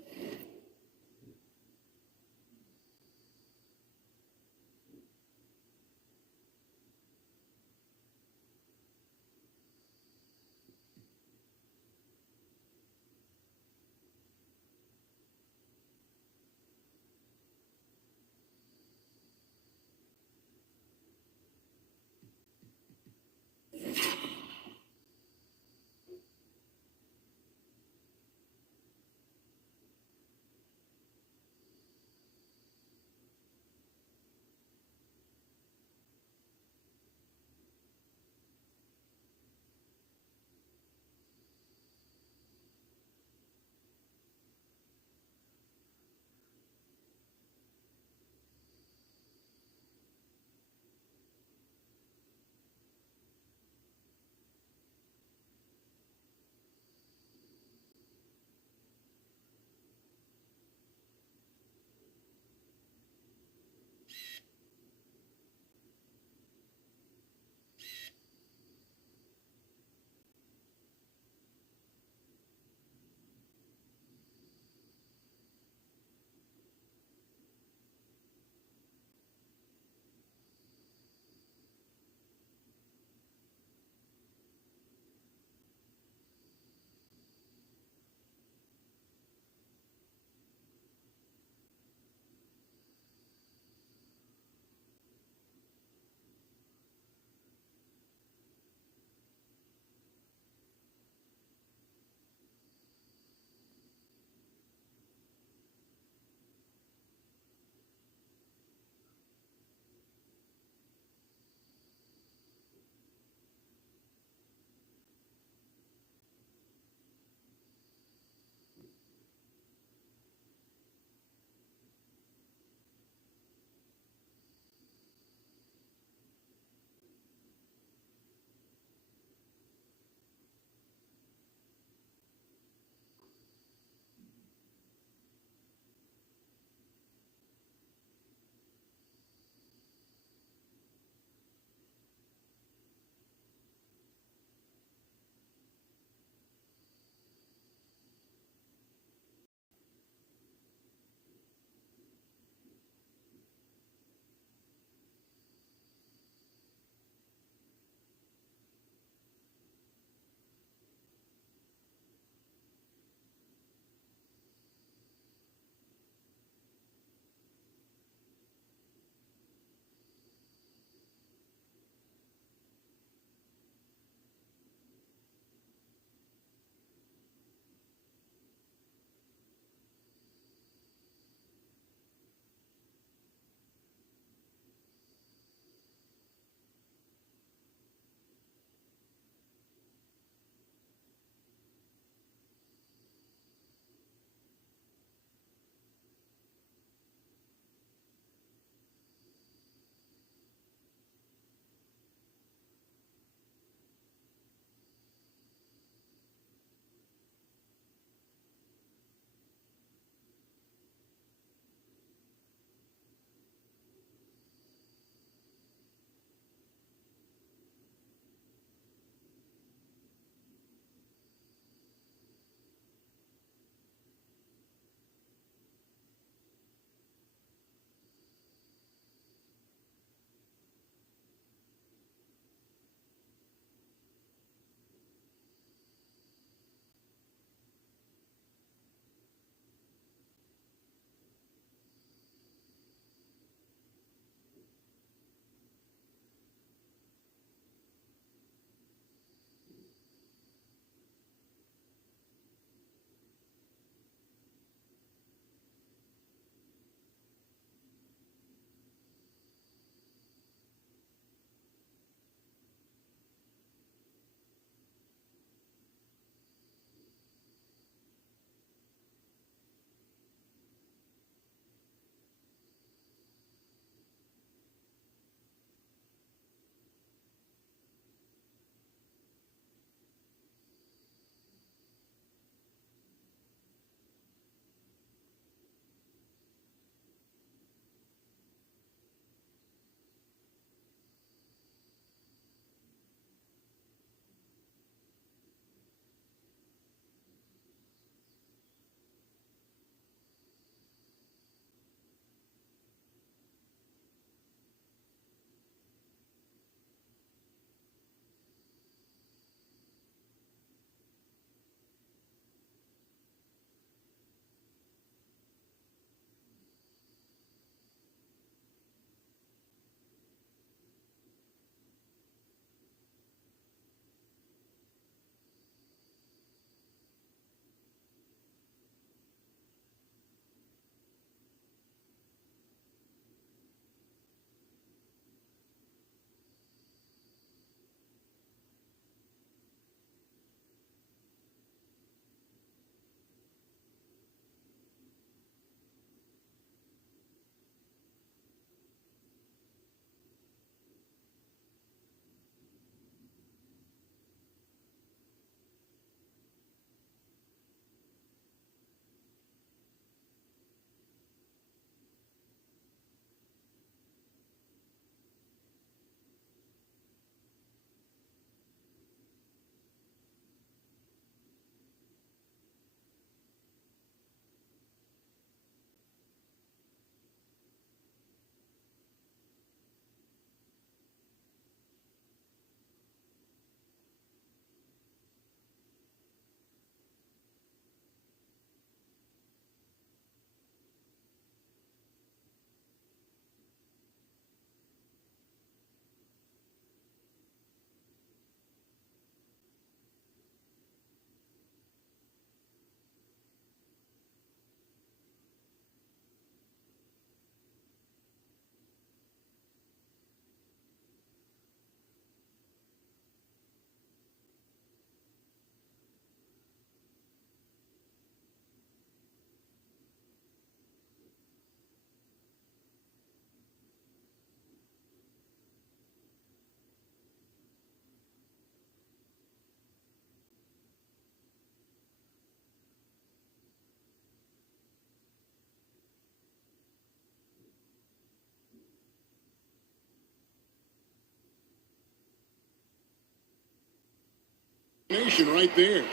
Nation right there.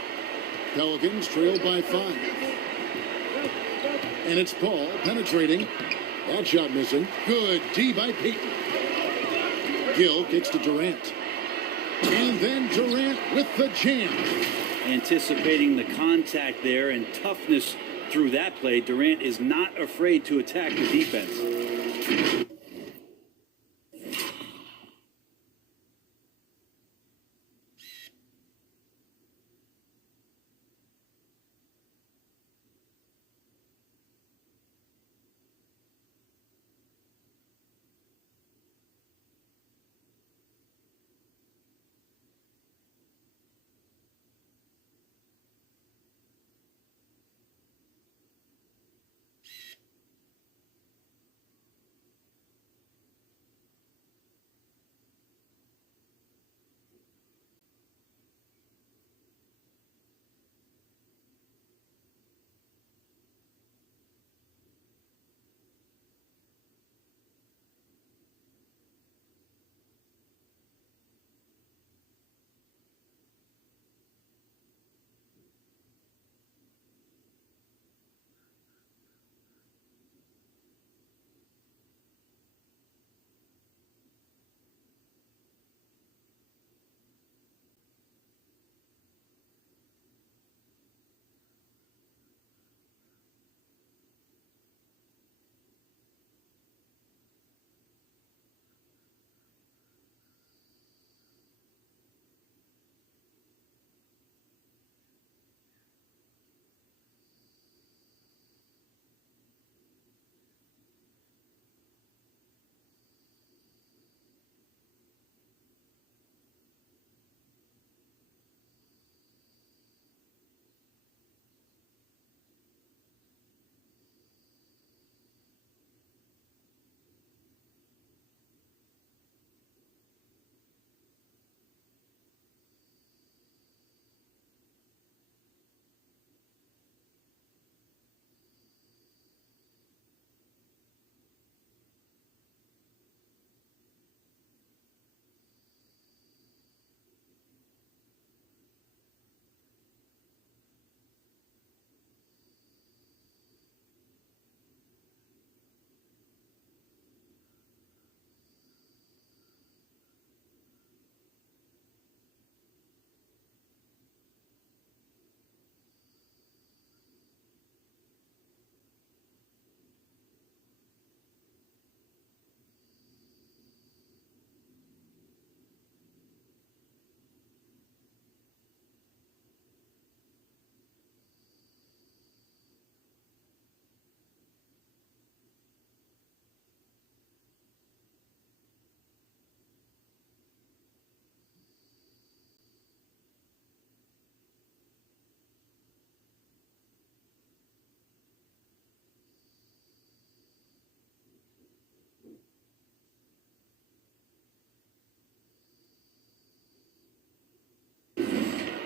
Pelicans trailed by 5. And it's Paul penetrating. That shot missing. Good D by Peyton. Gill kicks to Durant. And then Durant with the jam. Anticipating the contact there and toughness through that play, Durant is not afraid to attack the defense.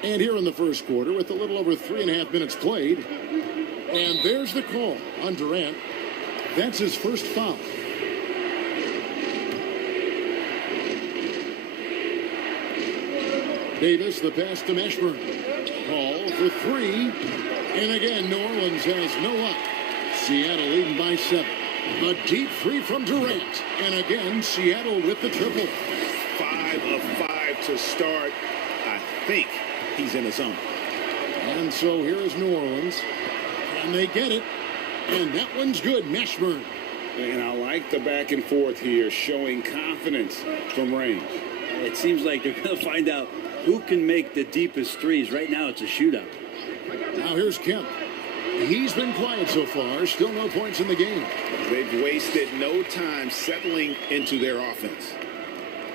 And here in the first quarter, with a little over 3.5 minutes played, and there's the call on Durant. That's his first foul. Davis, the pass to Mashburn. Paul for 3. And again, New Orleans has no luck. Seattle leading by 7. A deep 3 from Durant. And again, Seattle with the triple. 5 of 5 to start. I think he's in his zone. And so here is New Orleans. And they get it. And that one's good, Mashburn. And I like the back and forth here, showing confidence from range. It seems like they're going to find out who can make the deepest threes. Right now, it's a shootout. Now here's Kemp. He's been quiet so far. Still no points in the game. They've wasted no time settling into their offense.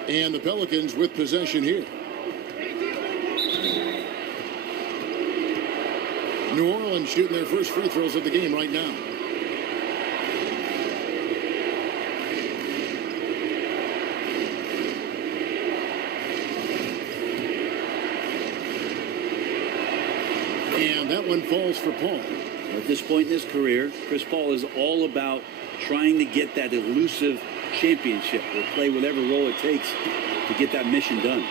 And the Pelicans with possession here. New Orleans shooting their first free throws of the game right now. And that one falls for Paul. At this point in his career, Chris Paul is all about trying to get that elusive championship. He'll play whatever role it takes to get that mission done.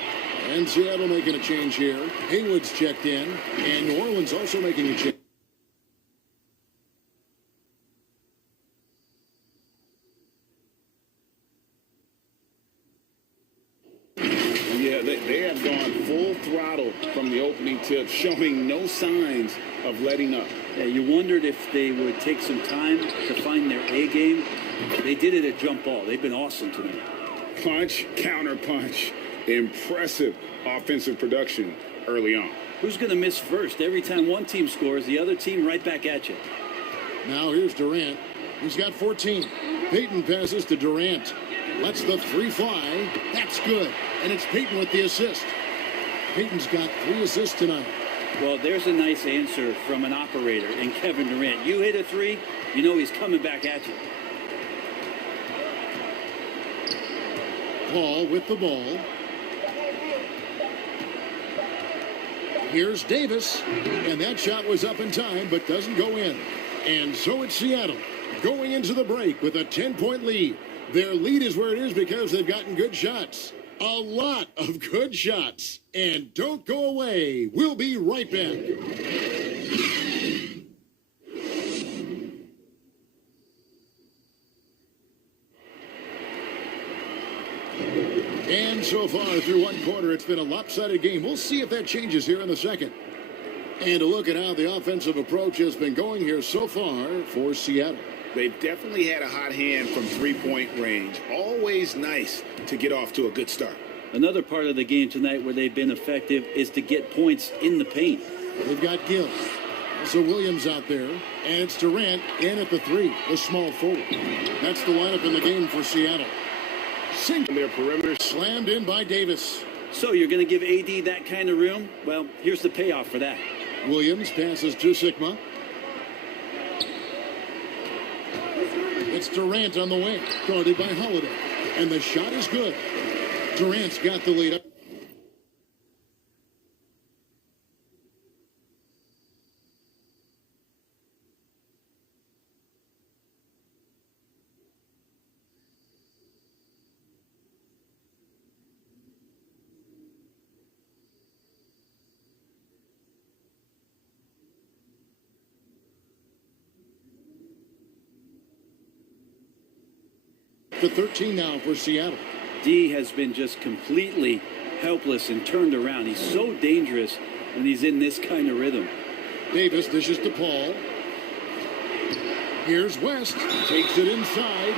And Seattle making a change here. Haywood's checked in, and New Orleans also making a change. Yeah, they have gone full throttle from the opening tip, showing no signs of letting up. Yeah, you wondered if they would take some time to find their A game. They did it at jump ball. They've been awesome tonight. Punch, counter punch. Impressive offensive production early on. Who's going to miss first? Every time one team scores, the other team right back at you. Now here's Durant. He's got 14. Peyton passes to Durant. Lets the three fly. That's good. And it's Peyton with the assist. Peyton's got 3 assists tonight. Well, there's a nice answer from an operator in Kevin Durant. You hit a 3, you know he's coming back at you. Paul with the ball. Here's Davis. And that shot was up in time, but doesn't go in. And so it's Seattle going into the break with a 10-point lead. Their lead is where it is because they've gotten good shots. A lot of good shots. And don't go away. We'll be right back. And so far through one quarter, it's been a lopsided game. We'll see if that changes here in the second. And a look at how the offensive approach has been going here so far for Seattle. They've definitely had a hot hand from three-point range. Always nice to get off to a good start. Another part of the game tonight where they've been effective is to get points in the paint. They've got Gill. So Williams out there. And it's Durant in at the 3, the small forward. That's the lineup in the game for Seattle. Sink their perimeter slammed in by Davis. So you're going to give AD that kind of room? Well, here's the payoff for that. Williams passes to Sigma. It's Durant on the wing, guarded by Holiday. And the shot is good. Durant's got the lead up. To 13 now for Seattle. D has been just completely helpless and turned around. He's so dangerous when he's in this kind of rhythm. Davis dishes to Paul. Here's West. Takes it inside.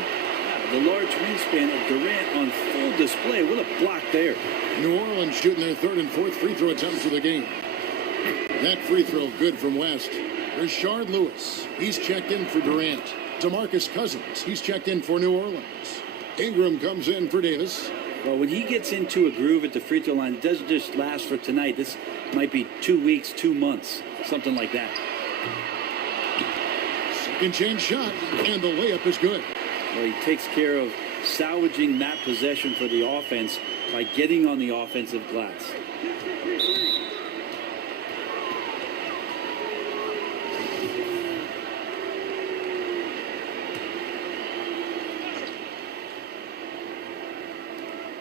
The large wingspan of Durant on full display. What a block there. New Orleans shooting their 3rd and 4th free throw attempts of the game. That free throw good from West. Rashard Lewis. He's checked in for Durant. DeMarcus Cousins. He's checked in for New Orleans. Ingram comes in for Davis. Well, when he gets into a groove at the free throw line, it doesn't just last for tonight. This might be 2 weeks, 2 months, something like that. Second chance shot, and the layup is good. Well, he takes care of salvaging that possession for the offense by getting on the offensive glass.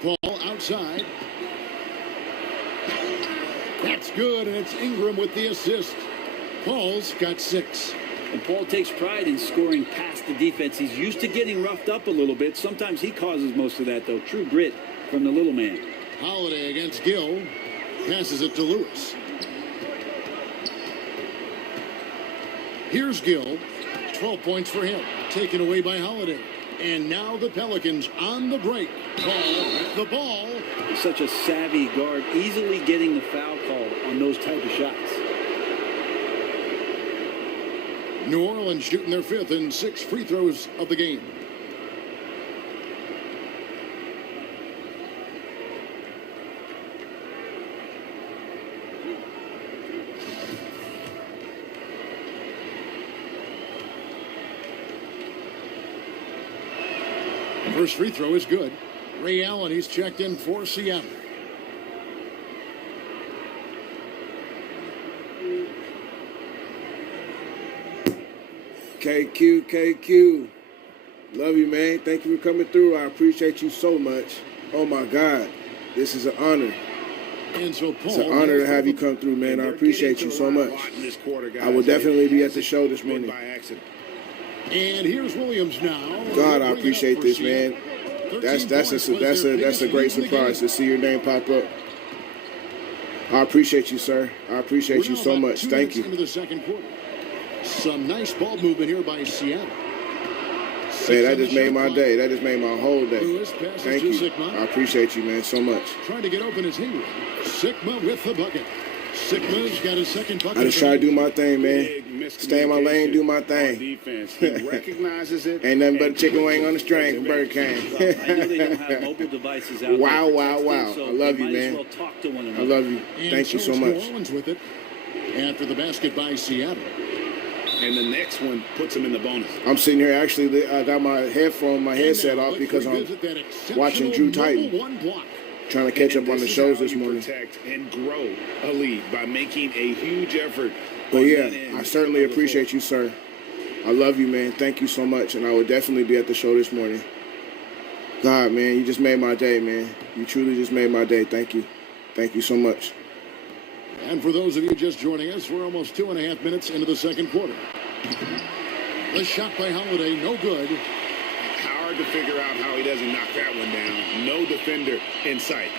Paul outside. That's good, and it's Ingram with the assist. Paul's got 6. And Paul takes pride in scoring past the defense. He's used to getting roughed up a little bit. Sometimes he causes most of that, though. True grit from the little man. Holiday against Gill. Passes it to Lewis. Here's Gill. 12 points for him. Taken away by Holiday. And now the Pelicans on the break. Paul with the ball. Such a savvy guard, easily getting the foul call on those type of shots. New Orleans shooting their 5th and 6th free throws of the game. First free throw is good. Ray Allen, he's checked in for Seattle. KQ. Love you, man. Thank you for coming through. I appreciate you so much. Oh, my God. This is an honor. And so Paul, It's an honor to have you come through, man. I appreciate you so much. I will definitely be at the show this morning. And here's Williams now. God, I appreciate this, man. That's a great surprise to see your name pop up. I appreciate you, sir. I appreciate you so much. Thank you. Into the second quarter. Some nice ball movement here by Seattle. Man, that just made my day. That just made my whole day. Thank you. I appreciate you, man, so much. Trying to get open as Hayward. Sigma with the bucket. Sigma's got his second bucket. I just try to do my thing, man. Stay in my lane, do my thing. Defense. He recognizes it. Ain't nothing but a chicken wing on the string from Burger King. Well, I know they don't have mobile devices out wow, there. wow, wow. So I love you, might as man. well talk to one another. I love you. And Thank you so New much. Orleans with it after the basket by Seattle. And the next one puts him in the bonus. I'm sitting here actually. I got my headset off because I'm watching Drew Titan, trying to catch up on the shows this morning. Protect and grow a lead by making a huge effort. But yeah, I certainly appreciate you, sir. I love you, man. Thank you so much, and I will definitely be at the show this morning. God, man, you just made my day, man. You truly just made my day. Thank you. Thank you so much. And for those of you just joining us, we're almost 2.5 minutes into the second quarter. The shot by Holiday, no good. Hard to figure out how he doesn't knock that one down. No defender in sight.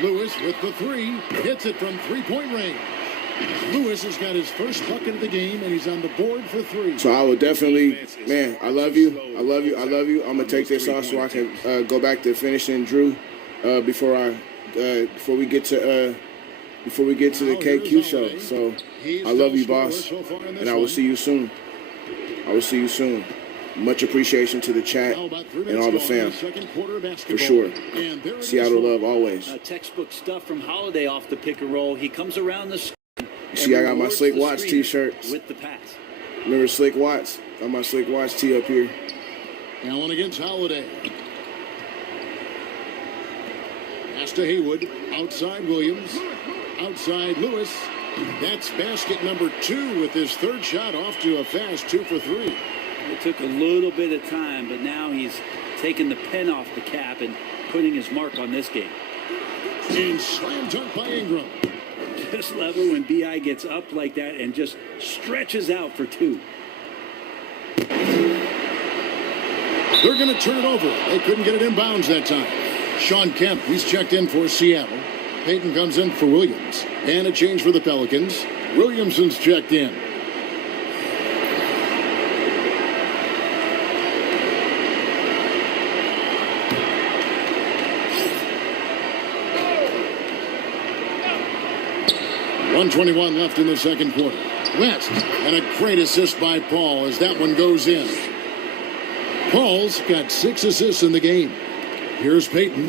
Lewis with the three, hits it from three-point range. Lewis has got his first bucket of the game, and he's on the board for three. So I will definitely, man, I love you. I love you. I love you. I'm going to take this off so I can go back to finishing Drew before we get to the KQ show. So I love you, boss, and I will see you soon. I will see you soon. Much appreciation to the chat and all the fam, for sure. Seattle love always. Textbook stuff from Holiday off the pick and roll. He comes around the. You see, I got my Slick Watts t-shirt. With the pass. Remember Slick Watts? Got my Slick Watts tee up here. Allen against Holiday. Pass to Haywood. Outside Williams. Outside Lewis. That's basket number 2 with his third shot off to a fast 2 for 3. It took a little bit of time, but now he's taking the pen off the cap and putting his mark on this game. And slam dunk by Ingram. Just love it when B.I. gets up like that and just stretches out for 2. They're going to turn it over. They couldn't get it in bounds that time. Sean Kemp, he's checked in for Seattle. Payton comes in for Williams. And a change for the Pelicans. Williamson's checked in. .121 left in the second quarter. West, and a great assist by Paul as that one goes in. Paul's got 6 assists in the game. Here's Payton.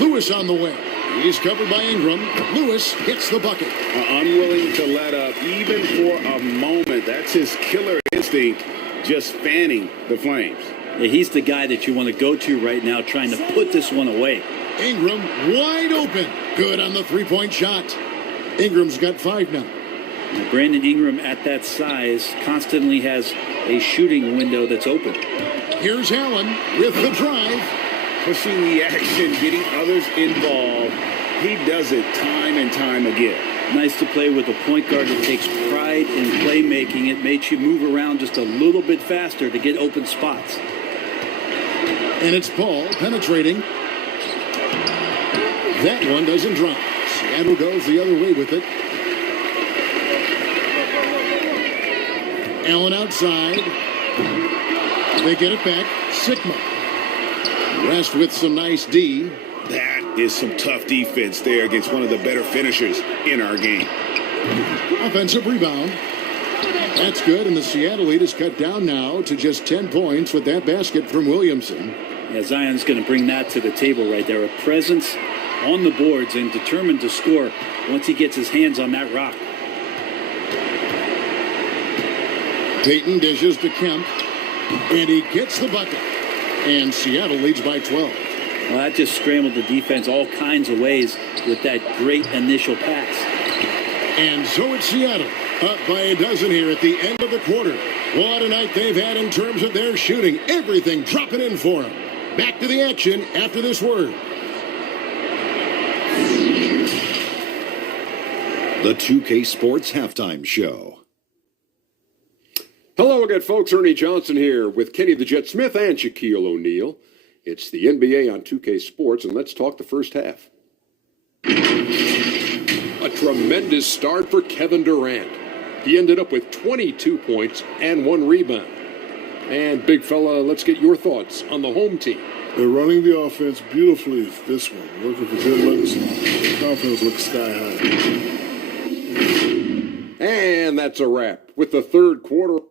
Lewis on the way. He's covered by Ingram. Lewis hits the bucket. Unwilling to let up even for a moment. That's his killer instinct, just fanning the flames. Yeah, he's the guy that you want to go to right now, trying to put this one away. Ingram wide open. Good on the three-point shot. Ingram's got 5 now. Brandon Ingram at that size constantly has a shooting window that's open. Here's Allen with the drive. Pushing the action, getting others involved. He does it time and time again. Nice to play with a point guard that takes pride in playmaking. It makes you move around just a little bit faster to get open spots. And it's Paul penetrating. That one doesn't drop. Seattle goes the other way with it. Allen outside. They get it back. Sigma. Rest with some nice D. That is some tough defense there against one of the better finishers in our game. Offensive rebound. That's good, and the Seattle lead is cut down now to just 10 points with that basket from Williamson. Yeah, Zion's going to bring that to the table right there. A presence on the boards and determined to score once he gets his hands on that rock. Payton dishes to Kemp, and he gets the bucket. And Seattle leads by 12. Well, that just scrambled the defense all kinds of ways with that great initial pass. And so it's Seattle, up by a dozen here at the end of the quarter. What a night they've had in terms of their shooting. Everything dropping in for them. Back to the action after this word. The 2K Sports Halftime Show. Hello again, folks. Ernie Johnson here with Kenny the Jet Smith and Shaquille O'Neal. It's the NBA on 2K Sports, and let's talk the first half. A tremendous start for Kevin Durant. He ended up with 22 points and 1 rebound. And, big fella, let's get your thoughts on the home team. They're running the offense beautifully this one. Looking for good looks. The confidence looks sky high. And that's a wrap with the third quarter.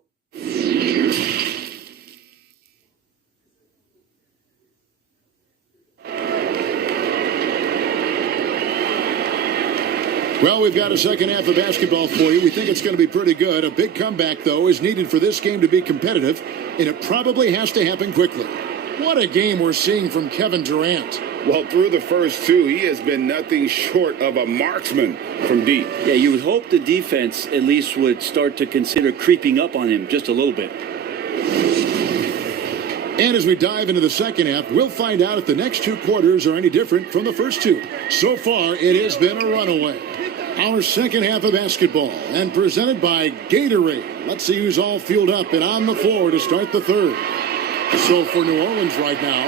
Well, we've got a second half of basketball for you. We think it's going to be pretty good. A big comeback, though, is needed for this game to be competitive, and it probably has to happen quickly. What a game we're seeing from Kevin Durant. Well, through the first two, he has been nothing short of a marksman from deep. Yeah, you would hope the defense at least would start to consider creeping up on him just a little bit. And as we dive into the second half, we'll find out if the next 2 quarters are any different from the first 2. So far, it has been a runaway. Our second half of basketball, and presented by Gatorade. Let's see who's all fueled up and on the floor to start the third. So for New Orleans right now,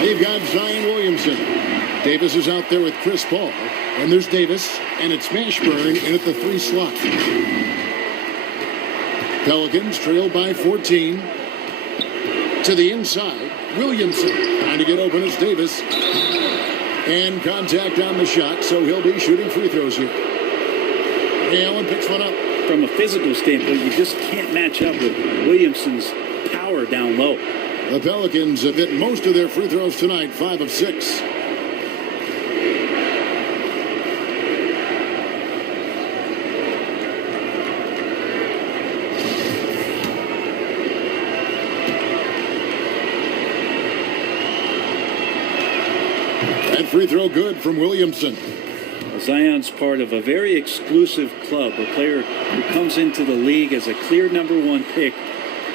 they've got Zion Williamson. Davis is out there with Chris Paul. And there's Davis, and it's Mashburn in at the 3 slot. Pelicans trail by 14. To the inside, Williamson trying to get open as Davis. And contact on the shot, so he'll be shooting free throws here. Ray Allen picks one up. From a physical standpoint, you just can't match up with Williamson's power down low. The Pelicans have hit most of their free throws tonight, 5 of 6. That free throw good from Williamson. Zion's part of a very exclusive club, a player who comes into the league as a clear #1 pick.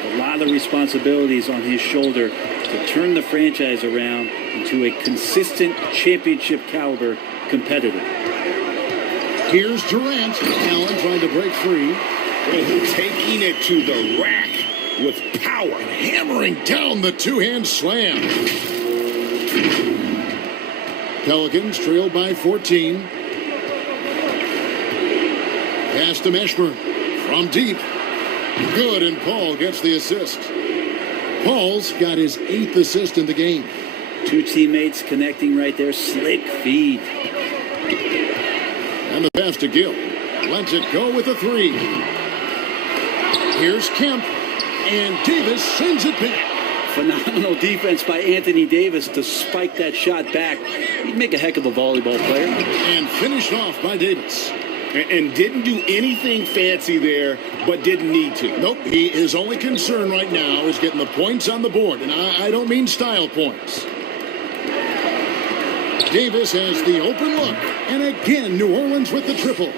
A lot of responsibilities on his shoulder to turn the franchise around into a consistent championship caliber competitor. Here's Durant. Allen trying to break free. Taking it to the rack with power. And hammering down the 2-hand slam. Pelicans trail by 14. Pass to Mashburn. From deep. Good, and Paul gets the assist. Paul's got his 8th assist in the game. 2 teammates connecting right there. Slick feed. And the pass to Gill. Lets it go with a 3. Here's Kemp. And Davis sends it back. Phenomenal defense by Anthony Davis to spike that shot back. He'd make a heck of a volleyball player. And finished off by Davis. And didn't do anything fancy there, but didn't need to. Nope, his only concern right now is getting the points on the board. And I don't mean style points. Davis has the open look. And again, New Orleans with the triple.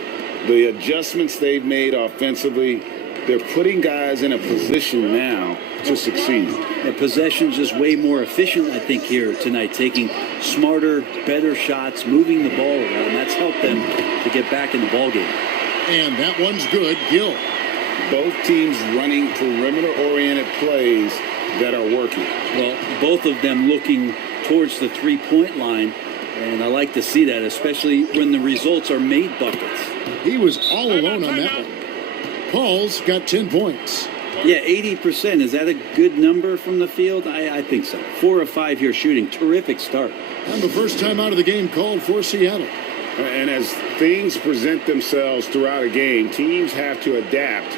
The adjustments they've made offensively, they're putting guys in a position now to succeed. The possession's just way more efficient, I think, here tonight, taking smarter, better shots, moving the ball around. That's helped them to get back in the ballgame. And that one's good. Gill. Both teams running perimeter-oriented plays that are working. Well, both of them looking towards the three-point line, and I like to see that, especially when the results are made buckets. He was all alone on that one. Paul's got 10 points. Yeah, 80%. Is that a good number from the field? I think so. 4 of 5 here shooting. Terrific start. And the first time out of the game called for Seattle. And as things present themselves throughout a game, teams have to adapt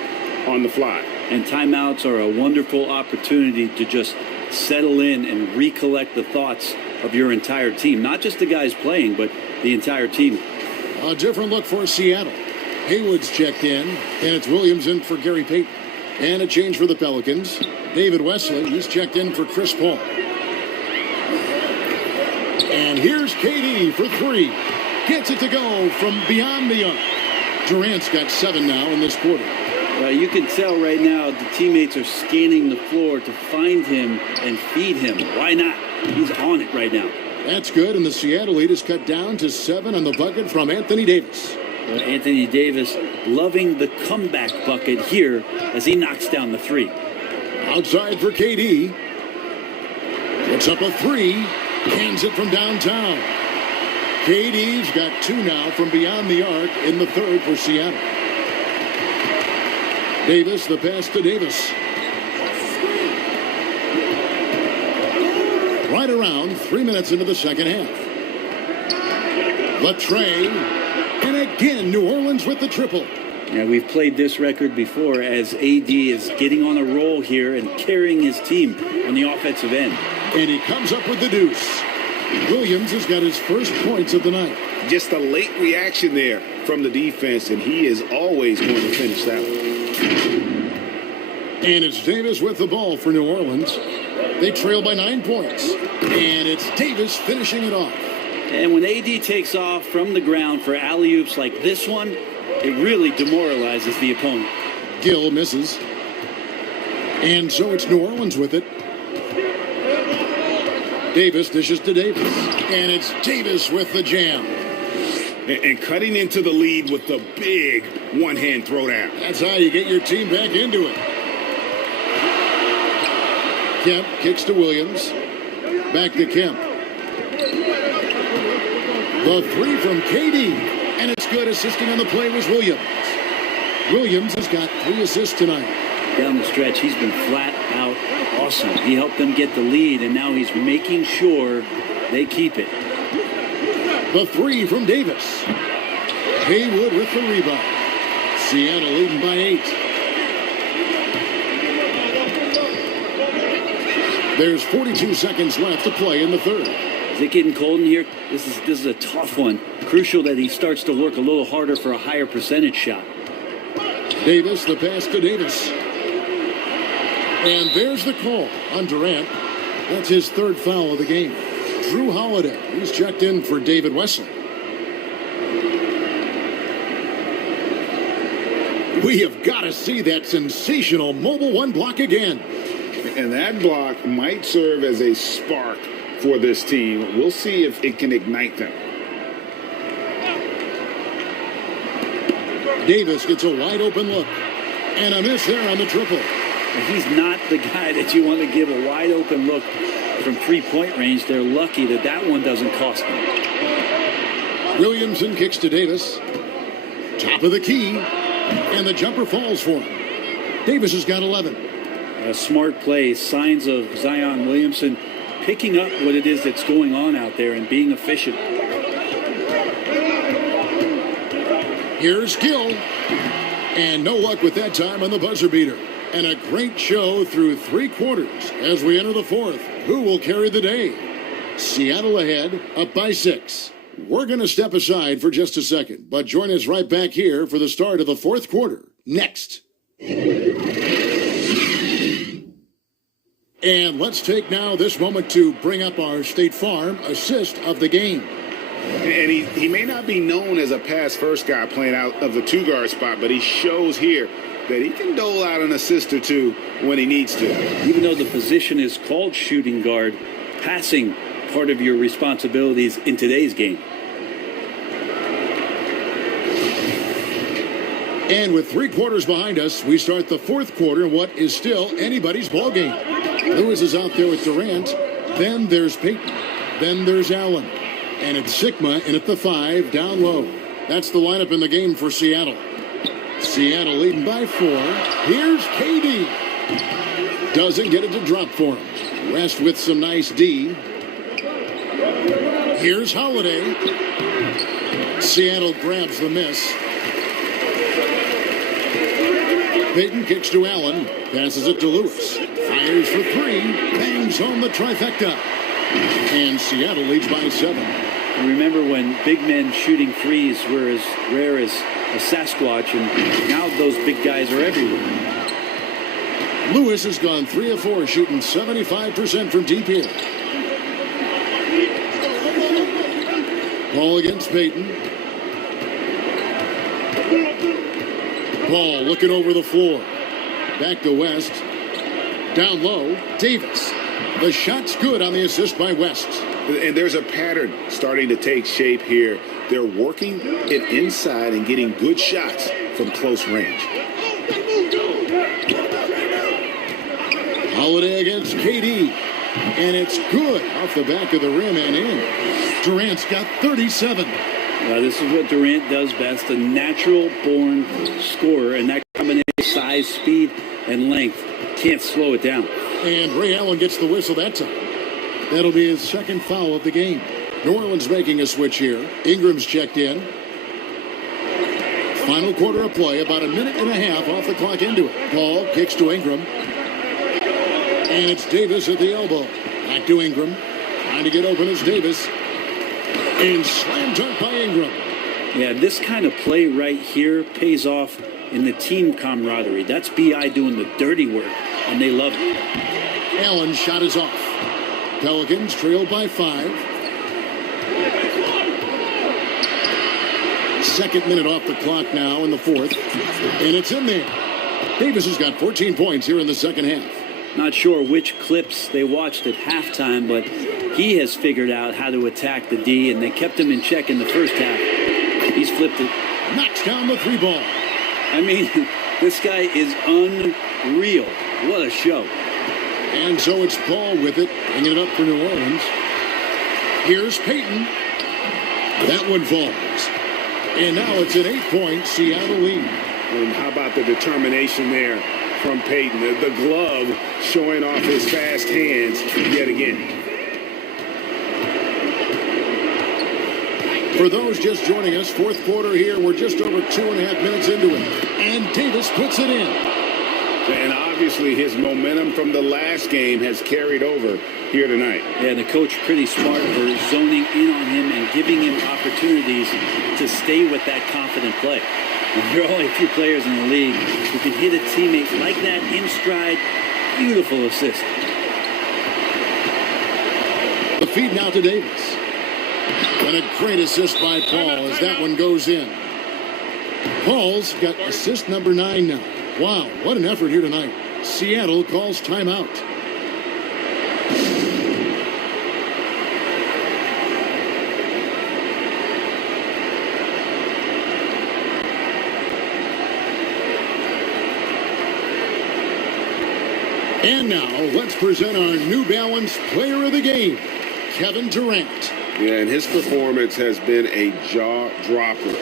on the fly. And timeouts are a wonderful opportunity to just settle in and recollect the thoughts of your entire team. Not just the guys playing, but the entire team. A different look for Seattle. Haywood's checked in, and it's Williamson for Gary Payton. And a change for the Pelicans. David Wesley, he's checked in for Chris Paul. And here's KD for 3. Gets it to go from beyond the arc. Durant's got 7 now in this quarter. You can tell right now the teammates are scanning the floor to find him and feed him. Why not? He's on it right now. That's good, and the Seattle lead is cut down to 7 on the bucket from Anthony Davis. Anthony Davis loving the comeback bucket here as he knocks down the three. Outside for KD. Puts up a three. Hands it from downtown. KD's got 2 now from beyond the arc in the third for Seattle. Davis, the pass to Davis. Right around 3 minutes into the second half. Latrey, and again New Orleans with the triple. Yeah, we've played this record before as AD is getting on a roll here and carrying his team on the offensive end. And he comes up with the deuce. Williams has got his first points of the night. Just a late reaction there from the defense, and he is always going to finish that one. And it's Davis with the ball for New Orleans. They trail by 9 points. And it's Davis finishing it off. And when AD takes off from the ground for alley-oops like this one, it really demoralizes the opponent. Gill misses. And so it's New Orleans with it. Davis dishes to Davis. And it's Davis with the jam. And cutting into the lead with the big one-hand throwdown. That's how you get your team back into it. Kemp kicks to Williams. Back to Kemp. The three from KD. And it's good. Assisting on the play was Williams. Williams has got 3 assists tonight. Down the stretch, he's been flat out awesome. He helped them get the lead, and now he's making sure they keep it. The three from Davis. Haywood with the rebound. Seattle leading by 8. There's 42 seconds left to play in the third. Is it getting cold in here? This is a tough one. Crucial that he starts to work a little harder for a higher percentage shot. Davis, the pass to Davis. And there's the call on Durant. That's his 3rd foul of the game. Drew Holiday, he's checked in for David Wesley. We have got to see that sensational Mobile One block again. And that block might serve as a spark for this team. We'll see if it can ignite them. Davis gets a wide open look. And a miss there on the triple. He's not the guy that you want to give a wide open look from 3-point range. They're lucky that that one doesn't cost them. Williamson kicks to Davis. Top of the key. And the jumper falls for him. Davis has got 11. A smart play. Signs of Zion Williamson picking up what it is that's going on out there and being efficient. Here's Gill. And no luck with that time on the buzzer beater. And a great show through 3 quarters as we enter the fourth. Who will carry the day? Seattle ahead, up by 6. We're going to step aside for just a second, but join us right back here for the start of the 4th quarter. Next. And let's take now this moment to bring up our State Farm assist of the game. And he may not be known as a pass-first guy playing out of the 2-guard spot, but he shows here that he can dole out an assist or 2 when he needs to. Even though the position is called shooting guard, passing part of your responsibilities in today's game. And with 3 quarters behind us, we start the 4th quarter in what is still anybody's ball game. Lewis is out there with Durant. Then there's Payton. Then there's Allen. And it's Sigma in at the 5, down low. That's the lineup in the game for Seattle. Seattle leading by 4. Here's KD. Doesn't get it to drop for him. West with some nice D. Here's Holiday. Seattle grabs the miss. Payton kicks to Allen. Passes it to Lewis. Fires for 3. Bangs home the trifecta. And Seattle leads by 7. And remember when big men shooting threes were as rare as a Sasquatch, and now those big guys are everywhere. Lewis has gone 3 of 4, shooting 75% from deep here. Ball against Payton. Paul looking over the floor. Back to West. Down low, Davis. The shot's good on the assist by West. And there's a pattern starting to take shape here. They're working it inside and getting good shots from close range. Holiday against KD. And it's good off the back of the rim and in. Durant's got 37. This is what Durant does best, a natural-born scorer, and that combination of size, speed, and length can't slow it down. And Ray Allen gets the whistle that time. That'll be his second foul of the game. New Orleans making a switch here. Ingram's checked in. Final quarter of play, about a minute and a half off the clock into it. Paul kicks to Ingram. And it's Davis at the elbow. Back to Ingram. Trying to get open is Davis. And slam dunk by Ingram. Yeah, this kind of play right here pays off in the team camaraderie. That's B.I. doing the dirty work, and they love it. Allen's shot is off. Pelicans trail by 5. Second minute off the clock now in the fourth. And it's in there. Davis has got 14 points here in the second half. Not sure which clips they watched at halftime, but he has figured out how to attack the D, and they kept him in check in the first half. He's flipped it. Knocks down the 3-ball. I mean, this guy is unreal. What a show. And so it's Paul with it, bringing it up for New Orleans. Here's Payton. That one falls. And now it's an 8-point Seattle lead. And how about the determination there from Payton? The glove showing off his fast hands yet again. For those just joining us, fourth quarter here, we're just over 2.5 minutes into it. And Davis puts it in. And obviously his momentum from the last game has carried over here tonight. Yeah, the coach pretty smart for zoning in on him and giving him opportunities to stay with that confident play. And there are only a few players in the league who can hit a teammate like that in stride. Beautiful assist. The feed now to Davis. And a great assist by Paul as that one goes in. Paul's got assist number 9 now. Wow, what an effort here tonight. Seattle calls timeout. And now, let's present our New Balance Player of the Game, Kevin Durant. Yeah, and his performance has been a jaw-dropper.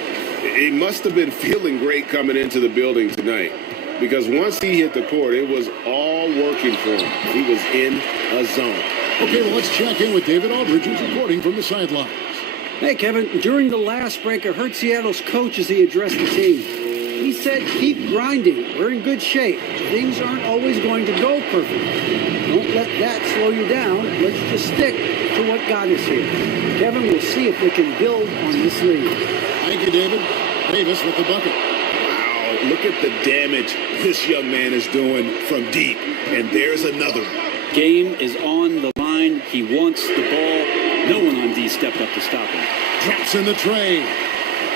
He must have been feeling great coming into the building tonight, because once he hit the court, it was all working for him. He was in a zone. Okay, well, let's check in with David Aldridge, who's reporting from the sidelines. Hey, Kevin, during the last break, I heard Seattle's coach as he addressed the team. He said, keep grinding. We're in good shape. Things aren't always going to go perfect. Don't let that slow you down. Let's just stick to what got us here. Kevin, we'll see if they can build on this lead. Thank you, David. Davis with the bucket. Wow, look at the damage this young man is doing from deep. And there's another one. Game is on the line. He wants the ball. No one on D stepped up to stop him. Drops in the tray.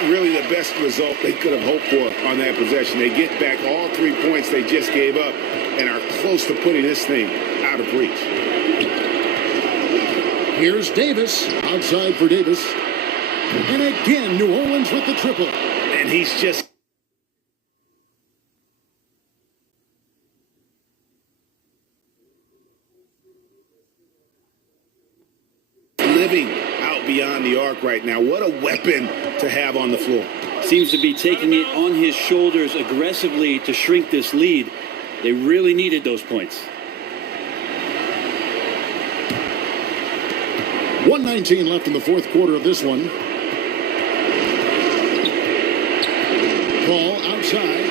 Really the best result they could have hoped for on that possession. They get back all 3 points they just gave up and are close to putting this thing out of reach. Here's Davis. Outside for Davis. And again, New Orleans with the triple. And he's just living out beyond the arc right now. What a weapon to have on the floor. Seems to be taking it on his shoulders aggressively to shrink this lead. They really needed those points. 1:19 left in the fourth quarter of this one. Paul outside.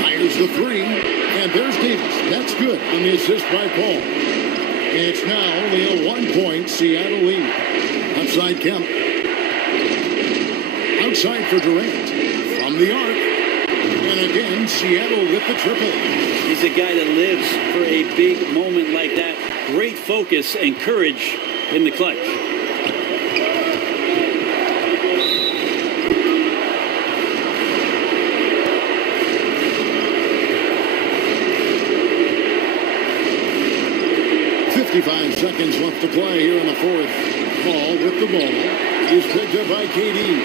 Fires the 3. And there's Davis. That's good on the assist by Paul. It's now only a 1-point Seattle lead. Outside Kemp. Outside for Durant. From the arc. And again, Seattle with the triple. He's a guy that lives for a big moment like that. Great focus and courage in the clutch. seconds left to play here in the fourth. Paul with the ball is picked up by KD.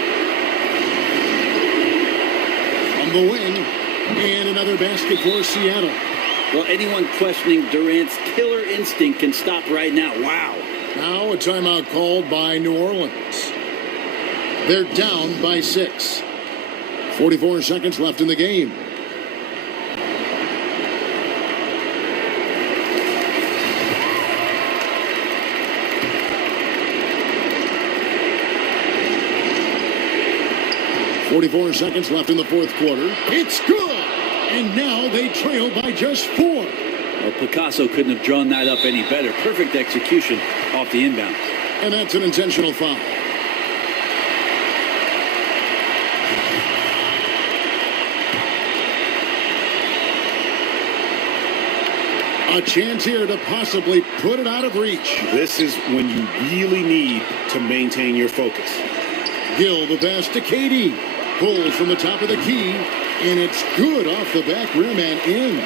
On the wing, and another basket for Seattle. Well, anyone questioning Durant's killer instinct can stop right now. Wow. Now a timeout called by New Orleans. They're down by 6. 44 seconds left in the game. .44 seconds left in the fourth quarter. It's good! And now they trail by just 4. Well, Picasso couldn't have drawn that up any better. Perfect execution off the inbound. And that's an intentional foul. A chance here to possibly put it out of reach. This is when you really need to maintain your focus. Gill the pass to KD. Pulls from the top of the key, and it's good off the back rim and in.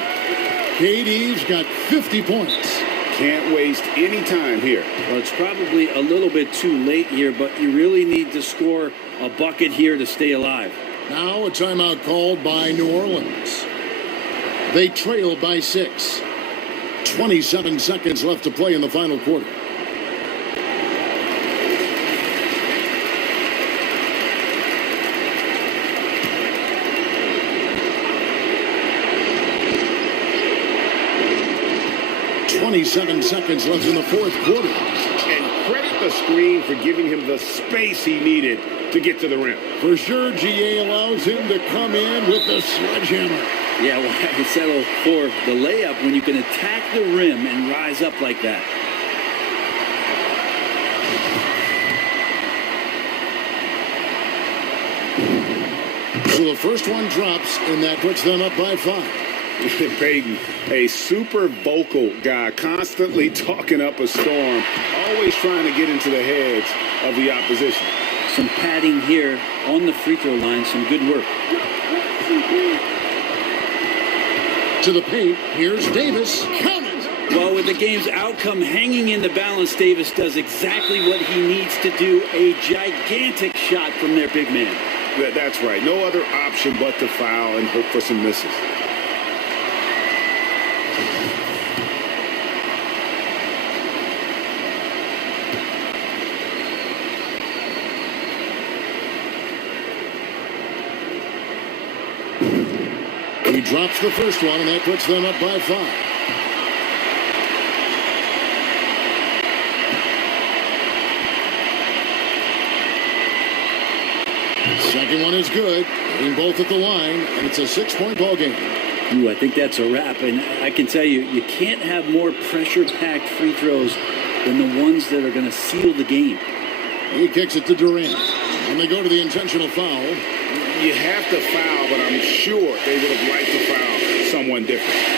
KD's got 50 points. Can't waste any time here. Well, it's probably a little bit too late here, but you really need to score a bucket here to stay alive. Now a timeout called by New Orleans. They trail by 6. 27 seconds left to play in the final quarter. .27 seconds left in the fourth quarter. And credit the screen for giving him the space he needed to get to the rim. For sure, GA allows him to come in with the sledgehammer. Yeah, why settle for the layup when you can attack the rim and rise up like that? So the first one drops, and that puts them up by 5. Peyton, a super vocal guy, constantly talking up a storm, always trying to get into the heads of the opposition. Some padding here on the free throw line, some good work. To the paint, here's Davis. Count it! Well, with the game's outcome hanging in the balance, Davis does exactly what he needs to do, a gigantic shot from their big man. That's right. No other option but to foul and hope for some misses. He drops the first one, and that puts them up by 5. Second one is good. Hitting both at the line, and it's a 6-point ball game. Ooh, I think that's a wrap, and I can tell you, you can't have more pressure-packed free throws than the ones that are going to seal the game. He kicks it to Durant, and they go to the intentional foul. You have to foul, but I'm sure they would have liked to foul someone different.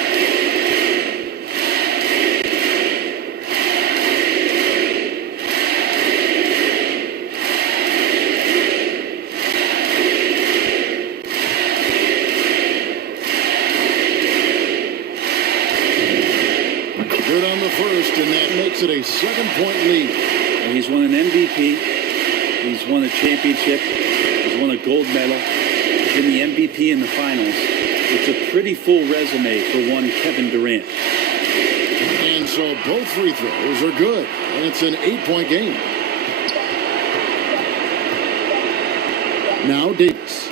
Good on the first, and that makes it a 7-point lead. And he's won an MVP. He's won a championship. He's won a gold medal. He's been the MVP in the finals. It's a pretty full resume for one Kevin Durant. And so both free throws are good, and it's an 8-point game. Now Davis.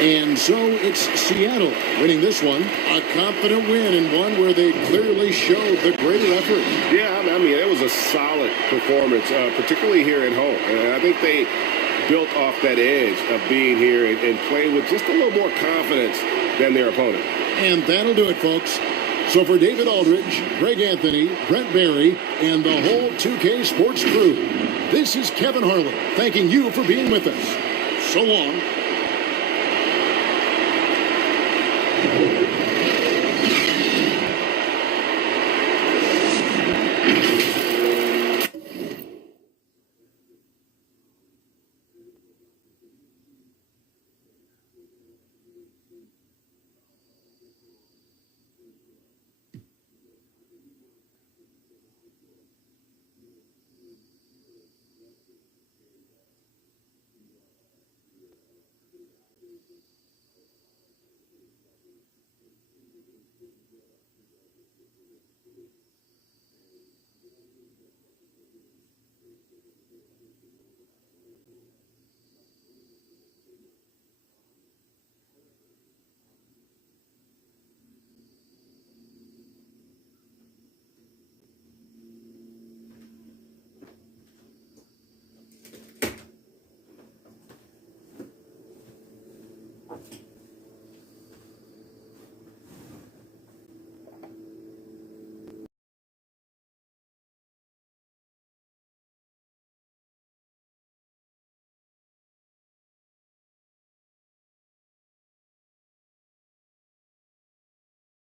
And so it's Seattle winning this one. A confident win, and one where they clearly showed the greater effort. Yeah, I mean, it was a solid performance, particularly here at home. And I think they built off that edge of being here and playing with just a little more confidence than their opponent. And that'll do it, folks. So for David Aldridge, Greg Anthony, Brent Barry, and the whole 2K Sports crew, this is Kevin Harlan thanking you for being with us. So long.